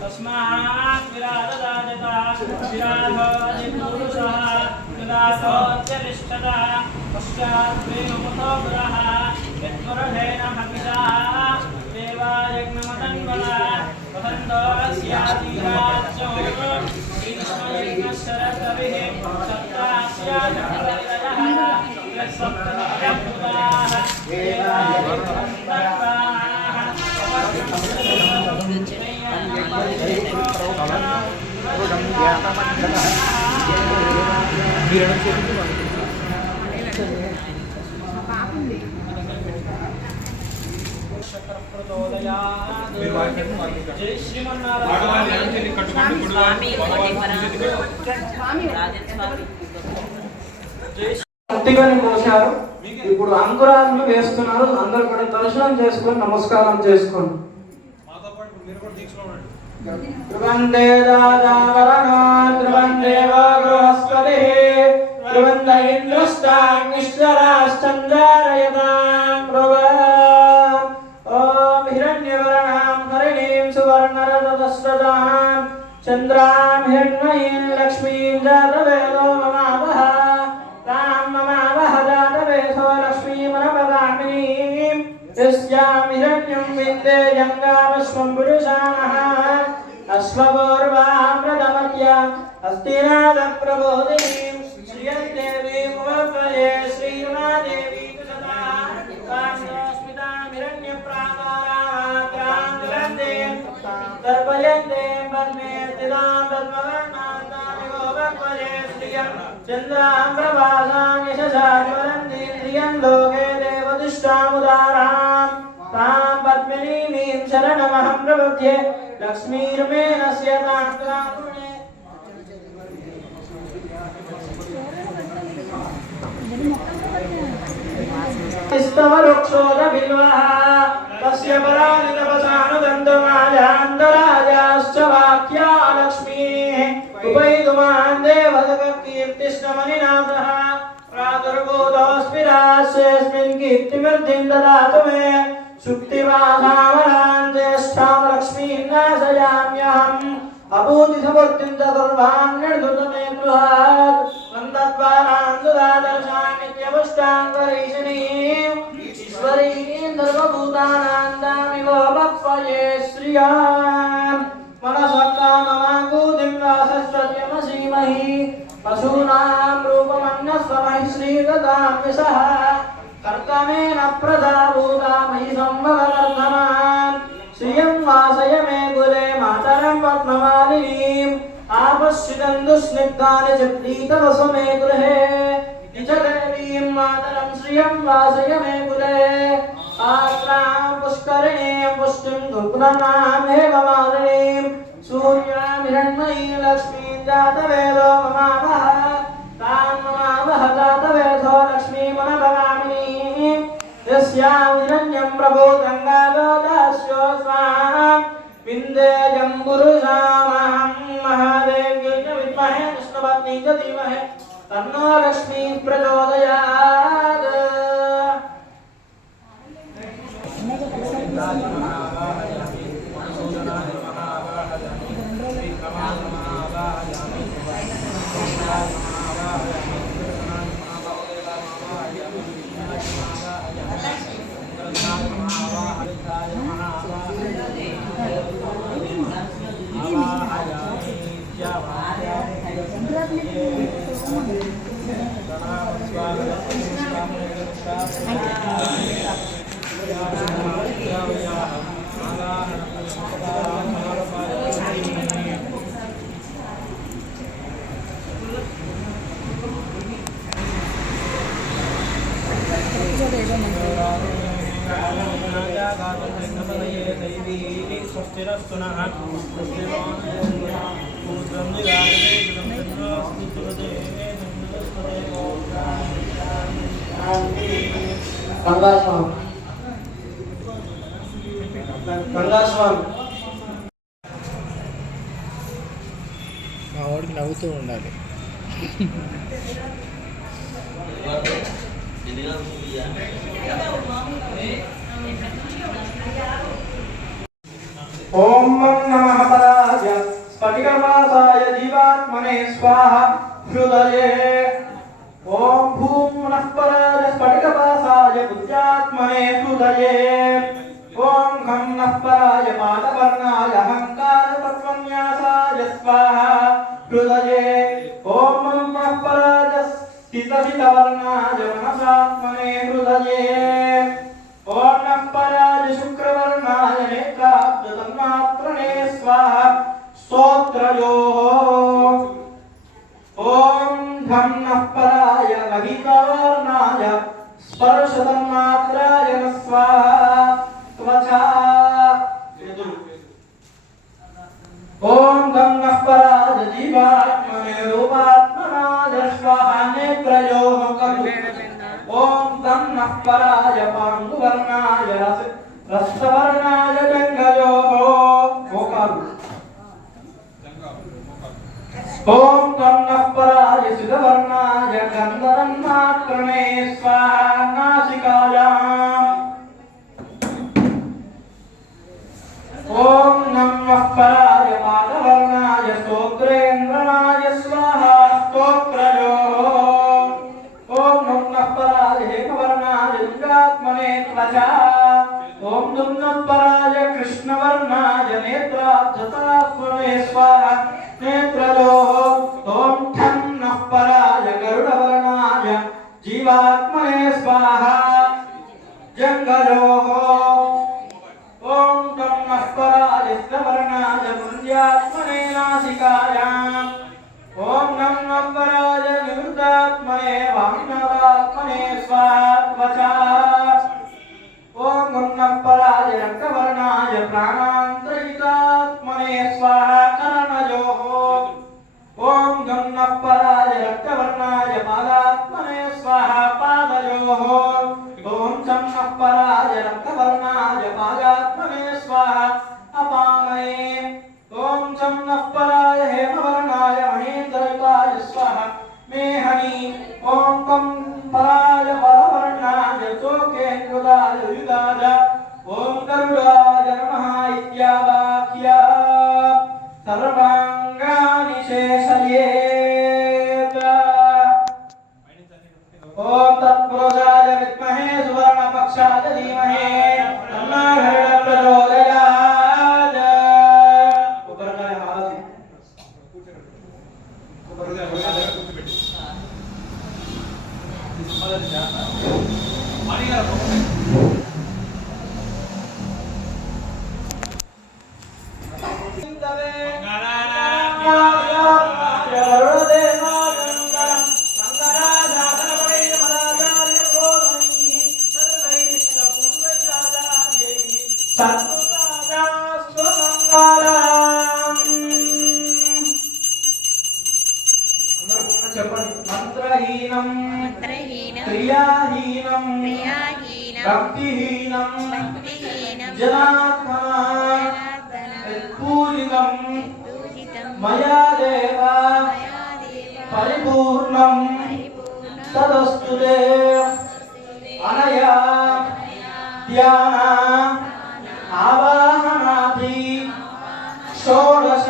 तस्मात् विराजदाजता विराजोऽधिपुरुषः विराजोऽत्यरिष्ठता पश्चात् प्रेममुतोग्रः यत्पुरुषेण हविषा देवायज्ञमतन्वला वसन्तोऽस्यादिराज्यो श्रीकृष्णयज्ञशरकविः सत्तास्यादिप्रलयः यत्सप्तमयभूताः మీరు జై శ్రీమన్నారాయణ. అట్టిగానే మోసారు. ఇప్పుడు అంకురాలను వేస్తున్నారు. అందరూ కూడా దర్శనం చేసుకొని నమస్కారం చేసుకోండి. ధ్రువందే దాదావరణాన్ ధ్రువందేవ బృహస్పతి ధ్రువంద ఇంద్రస్తాగ్నిశ్చరాశ్చంద్రారయతాం ధ్రువం. ఓం హిరణ్యవర్ణాం హరిణీం సువర్ణరజతస్రజాం చంద్రాం హిరణ్మయీం లక్ష్మీం జాతవేదో మమావహ తాం మమావహ జాతవేదో లక్ష్మీమనపగామినీం యస్యాం హిరణ్యం విద్దే జంగామశ్వం పురుషానః అశ్వపూర్వామృతమత్యాం అస్తినాద ప్రబోధినీం శ్రియం దేవీం ఉపపయే శ్రీరుణాదేవీ స్మితాం హిరణ్యప్రాకారాం దురందేం తర్పయందేం పద్మే స్థితాం పద్మవర్ణాంతాని ఉపపయే శ్రియం చంద్రాం ప్రభాసాం యశసాజ్వలందీం శ్రియం లోకే దేవదిష్టాముదారాం తాం పద్మినీమీం శరణమహం ప్రపద్యే లక్ష్మీర్మేణస్య తాంత్రాతునే. స్తవరుక్షోద బిల్వః తస్య పరాని తపసానుదంతమాజాంతరాజాశ్చ వాక్యా లక్ష్మీః ఉపైదుమాన్ దేవదకీర్తిష్ణమనినాథః ప్రాదుర్భూతోऽస్మిరాస్యేऽస్మిన్ కీర్తివృద్ధిం దదాతు మే శుక్తివాసామరాన్ జ్యేష్ఠాం లక్ష్మీం నాశయామ్యహం అభూతిసమూర్తిం చ సర్వాన్ నిర్దుతమే గృహాత్ వందద్వారాన్ సుధాదర్శాన్నిత్యపుష్టాంగరీషిణీం ఈశ్వరీం సర్వభూతానాం దామివోపక్వయే శ్రియాం మనసక్కామమాకూతిం వాసస్సత్యమసీమహి పశూనాం రూపమన్నస్వమహి శ్రీదదాం యశః కర్తమేన ప్రదాభూతామహి సంభవకర్తమాన్ శ్రియం వాసయ మే కులే మాతరం పద్మమాలినీం ఆపశ్చితం దుస్నిగ్ధాని చక్రీతవసు మే గృహే నిజ దేవీం మాతరం శ్రియం వాసయ మే కులే ఆశ్రాం పుష్కరిణీం పుష్టిం దుర్గుణాం హేమమాలినీం సూర్యాం హిరణ్మయీం లక్ష్మీం జాతవేదో మమావహ తాం మమావహ జాతవేదో లక్ష్మీమనభగామినీం యస్యాం హిరణ్యం ప్రభూతంగాదోదాస్యో స్వాం విందేయం పురుషామహం మహాదేవ్యై చ విద్మహే విష్ణుపత్న్యై చ ధీమహి తన్నో లక్ష్మీ ప్రచోదయాత్. రంగాస్వామి మా వాడికి నవ్వుతూ ఉండాలి. ఓం నమః పరాయ స్ఫటికవాసాయ జీవాత్మనే స్వాహా హృదయే. ఓం భూం నః పరాయ స్ఫటికవాసాయ బుద్ధ్యాత్మనే హృదయే. ఓం ఖం నః పరాయ పాదవర్ణాయ అహంకార తత్వన్యాసాయ స్వాహా హృదయే. ఓం నః పరాయ స్థితవర్ణాయ మనసాత్మనే హృదయే. ఓం నః పరాయ శుక్రవర్ణాయ నేత్రాబ్జ తన్మాత్రనే స్వాహా స్తోత్రయోః. ఓం ఘం నః పరాయ లఘితవర్ణాయ స్పర్శ తన్మాత్రాయ స్వాహా త్వచా. ఓం గం నః పరాయ జీవాత్మనే రూపాత్మనాయ స్వాహా నేత్రయోః కలు ఓం గం నః పరాయ పాండువర్ణాయ రసవర్ణాయ జంగయోః మోకాలు ఓం గం నః పరాయ సుధవర్ణాయ గంధర్వమాత్రమే స్వాహా నాసికాయాం ఓం నమః పరాయ పాదవర్ణాయ స్తోత్రేంద్రనాయ స్వాహా స్తోత్రయోః ఓం నమః పరాయ హేమవర్ణాయ లింగాత్మనే త్వచా ఓం నమః పరాయ కృష్ణవర్ణాయ నేత్రాధతాత్మనే స్వాహా నేత్రయోః ఓం ఠం నః పరాయ గరుడవర్ణాయ జీవాత్మనే స్వాహా జంగయోః ఓం గం నః పరాయ శ్రవర్ణాయ పుణ్యాత్మనే నాసికాయాం ఓం నమః పరాయ నివృత్తాత్మనే వాంగ్నవాత్మనే స్వాహా త్వచా ఓం నమః పరాయ రక్తవర్ణాయ ప్రాణాంతరితాత్మనే స్వాహా కర్ణయోః ఓం గం నః పరాయ రక్తవర్ణాయ పాదాత్మనే స్వాహా పాదయోః ఓం సం నః పరాయ రక్తవర్ణాయ పాదాత్మనే స్వాహా అపామయే ఓం సం నః పరాయ హేమవర్ణాయ మహేంద్రయుతాయ స్వాహా మేహని ఓం కం పరాయ వరవర్ణాయ శోకేంద్రుదాయ యుగాయ ఓం గరుడాయ నమః ఇత్యావాక్య సర్వాంగాని శేషయేత ఓం తత్పురుషాయ విద్మహే సువర్ణపక్షాయ ధీమహి తన్నో హరిః ప్రచోదయాత్ ఉపరకాయ హారతి చెప్పండి మంత్రహీనం క్రియాహీనం భక్తిహీనం జనాత్మన పూజితం మయా దేవ పరిపూర్ణం తదస్తుతే అనయా ధ్యాన ఆవాహనాది షోడశ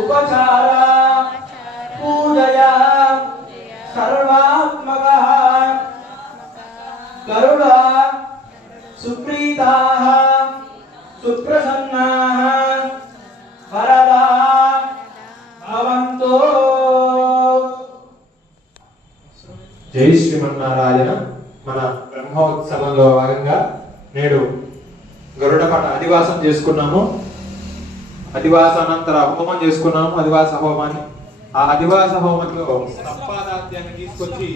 ఉపచార పూజయా సర్వాత్మక గరుడ సుప్రీతా సుప్రసన్నా వరదా భవంతో. జై శ్రీమన్నారాయణ. మన బ్రహ్మోత్సవంలో భాగంగా నేడు గరుడపట అధివాసం చేసుకున్నాము. అధివాసానంతర హోమం చేసుకున్నాము. అధివాస హోమాన్ని ఆ అధివాస హోమంలో సంపాదాత్యాన్ని తీసుకొచ్చి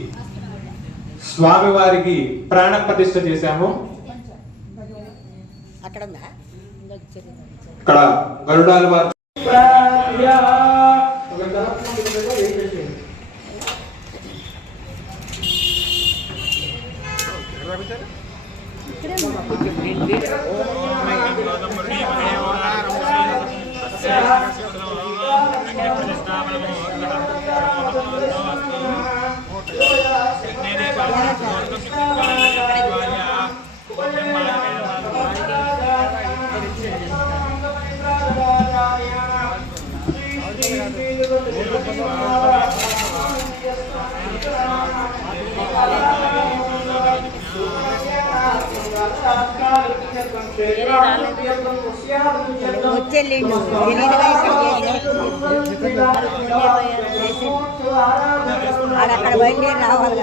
స్వామివారికి ప్రాణ ప్రతిష్ఠ చేశాము. ఇక్కడ గరుడాల వారు వచ్చేళ్ళిండు అక్కడ బయలుదేరి రావాలి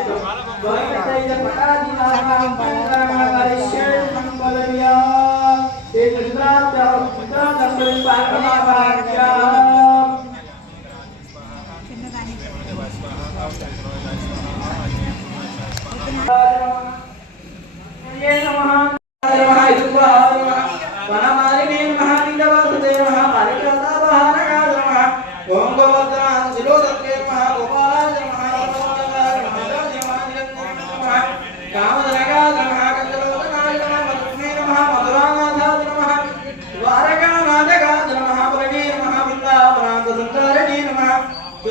వనమాలినే మహానిందవసుదే మహాపారిజాత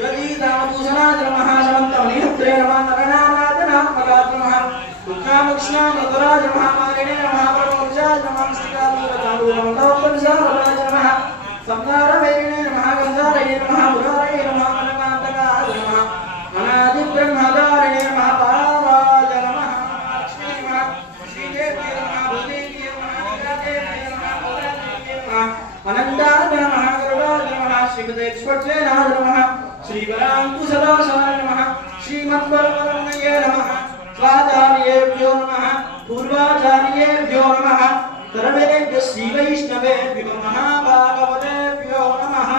सुरदीदामभूषणाय नमः समन्तमणिहत्रे नमः नरनारायणात्मकाय नमः दुर्गामकृष्णामधुराय नमः मालिने नमः परमोक्षाय नमः श्रीकालूरचारूरमण्डोपनिषाय नमः संसारवैरिणे नमः गन्धारये नमः मुरारये नमः मनकान्तकाय नमः अनादिब्रह्मधारये नमः पावाय नमः लक्ष्मी नमः श्रीदेव्यै नमः भूदेव्यै नमः जगदेव्यै नमः गौरदेव्यै नमः अनन्ताय नमः गरुडाय नमः श्रीपदेश्वर्जनाय नमः श्रीवराङ्कुशदासाय नमः श्रीमद्वरवरमये नमः स्वाचार्येभ्यो नमः पूर्वाचार्येभ्यो नमः सर्वेभ्यः श्रीवैष्णवेभ्यो महाभागवतेभ्यो नमः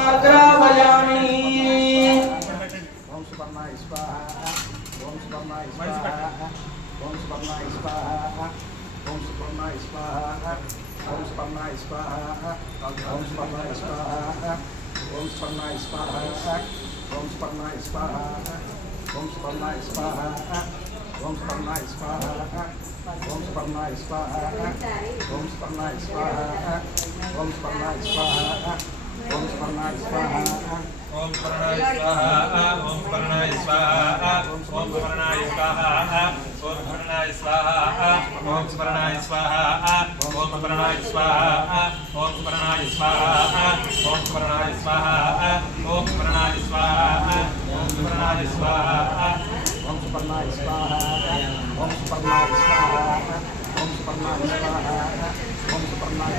धूपमाग्रापयामि ओम सुपर्णाय स्वाहा ओम सुपर्णाय स्वाहा ओम सुपर्णाय स्वाहा ओम सुपर्णाय स्वाहा ओम सुपर्णाय स्वाहा ओम सुपर्णाय स्वाहा ओम सुपर्णाय स्वाहा ओम सुपर्णाय स्वाहा ओम सुपर्णाय स्वाहा ओम सुपर्णाय स्वाहा ओम सुपर्णाय स्वाहा ओम सुपर्णाय स्वाहा ओम परणाय स्वाहा ओम परणाय स्वाहा ओम परणाय स्वाहा ओम परणाय स्वाहा ओम परणाय स्वाहा ओम परणाय स्वाहा ओम परणाय स्वाहा ओम परणाय स्वाहा ओम परणाय स्वाहा ओम परणाय स्वाहा ओम सुपर्णाय स्वाहा ओम सुपर्णाय स्वाहा ओम सुपर्णाय स्वाहा ओम सुपर्णाय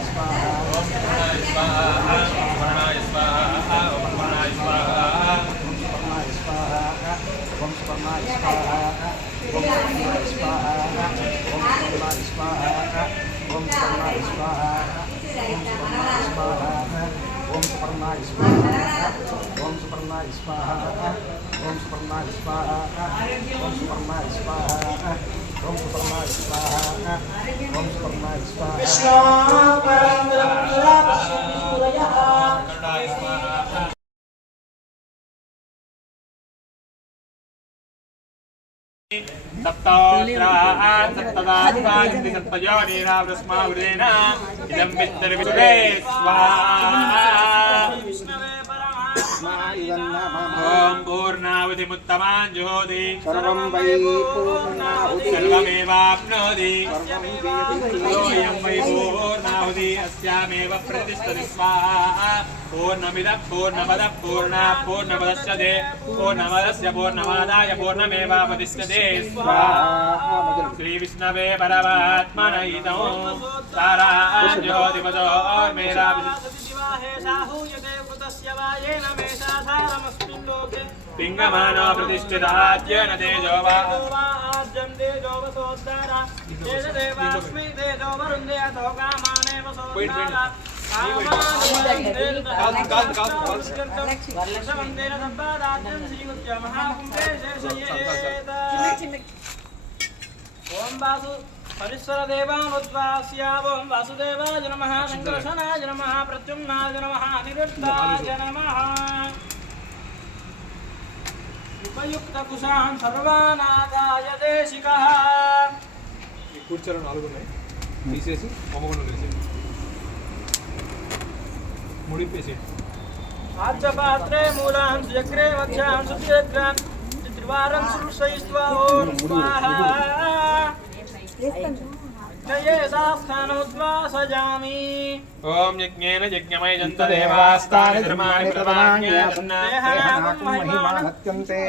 स्वाहा ओम परणाय स्वाहा ओम परणाय स्वाहा ओम परणाय स्वाहा ओम सुपर्णाय स्वाहा ओम सुपर्णाय स्वाहा ओम सुपर्णाय स्वाहा ओम सुपर्णाय स्वाहा ओम सुपर्णाय स्वाहा ओम सुपर्णाय स्वाहा ओम सुपर्णाय स्वाहा ओम सुपर्णाय स्वाहा ओम सुपर्णाय स्वाहा ओम सुपर्णाय स्वाहा विष्णु परम ब्रह्म सूरयः परणाय स्वाहा सप्तोत्राः सप्तदात्मान्ति सप्तयोनिरावृस्मावृतेन इदं वित्तर्विदुरे स्वाहा ॐ पूर्णावधिमुत्तमान् जुहोति सर्वं वै पूर्णाहुति सर्वमेवाप्नोति सोऽयं वै पूर्णाहुति अस्यामेव प्रतिष्ठति स्वाहा पूर्णमिदः पूर्णमदः पूर्णात् पूर्णमुदच्यते पूर्णमदस्य पूर्णमादाय पूर्णमेवावतिष्ठते स्वाहा श्रीविष्णवे परमात्मनैतौ ताराज्योतिपदो मेरा पिङ्गमानो प्रतिष्ठिताज्येन तेजो वा ओम वासु हरीश्वर देवामुद्वास्य ओम वासुदेवाय नमः संकर्षणाय नमः प्रद्युम्नाय नमः अनिरुद्धाय नमः उपयुक्त कुशान् सर्वानादाय देशिकः కూర్చోలో 4 ఉన్నాయి తీసేసి అమ్మగుండం వేసేయండి ముడిపేసి आज्यपात्रे मूलान् सुचक्रे मध्यान् सुचक्रान् त्रिवारं सुषयित्वा ओम स्वाहा जये सास्थानमुद्वासयामि ॐ यज्ञेन यज्ञमय जन्तदेवास्तानि धर्माणि प्रतमान्यासन्न महिमानत्यन्ते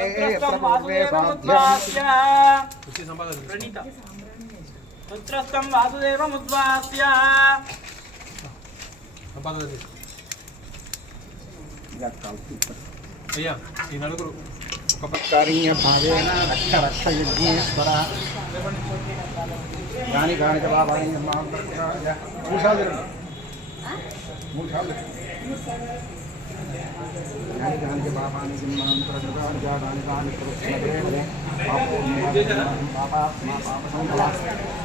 प्रपूर्वे साध्या प्रणीता पुत्रस्थं वासुदेवमुद्वास्य అయ్యా ఈ నలుగురు कारिण्य भावेन रक्ष रक्ष यज्ञेश्वर यानि कानि च पापानि निर्मां प्रकार्य यानि कानि च पापानि निर्मां प्रकार्य यानि कानि प्रक्षेपे पापात्मा पापसंकला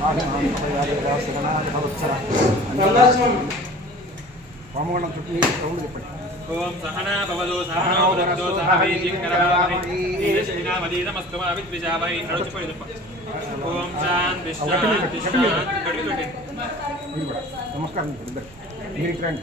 आदिमां प्रयादेवासगणाय भवत्सर హోమగుండం చుట్టూ సౌండ్ చెప్పండి. ఓం సహనా భవదో సహనో భునక్తో సహ వీర్యంకరవావహై తేజస్వినావధీతమస్తు మా విద్విషావహై నడుచుపోయి ఓం శాంతి శాంతి శాంతి. మీరు కూడా నమస్కారం. మీరు ఇక్కడ రండి.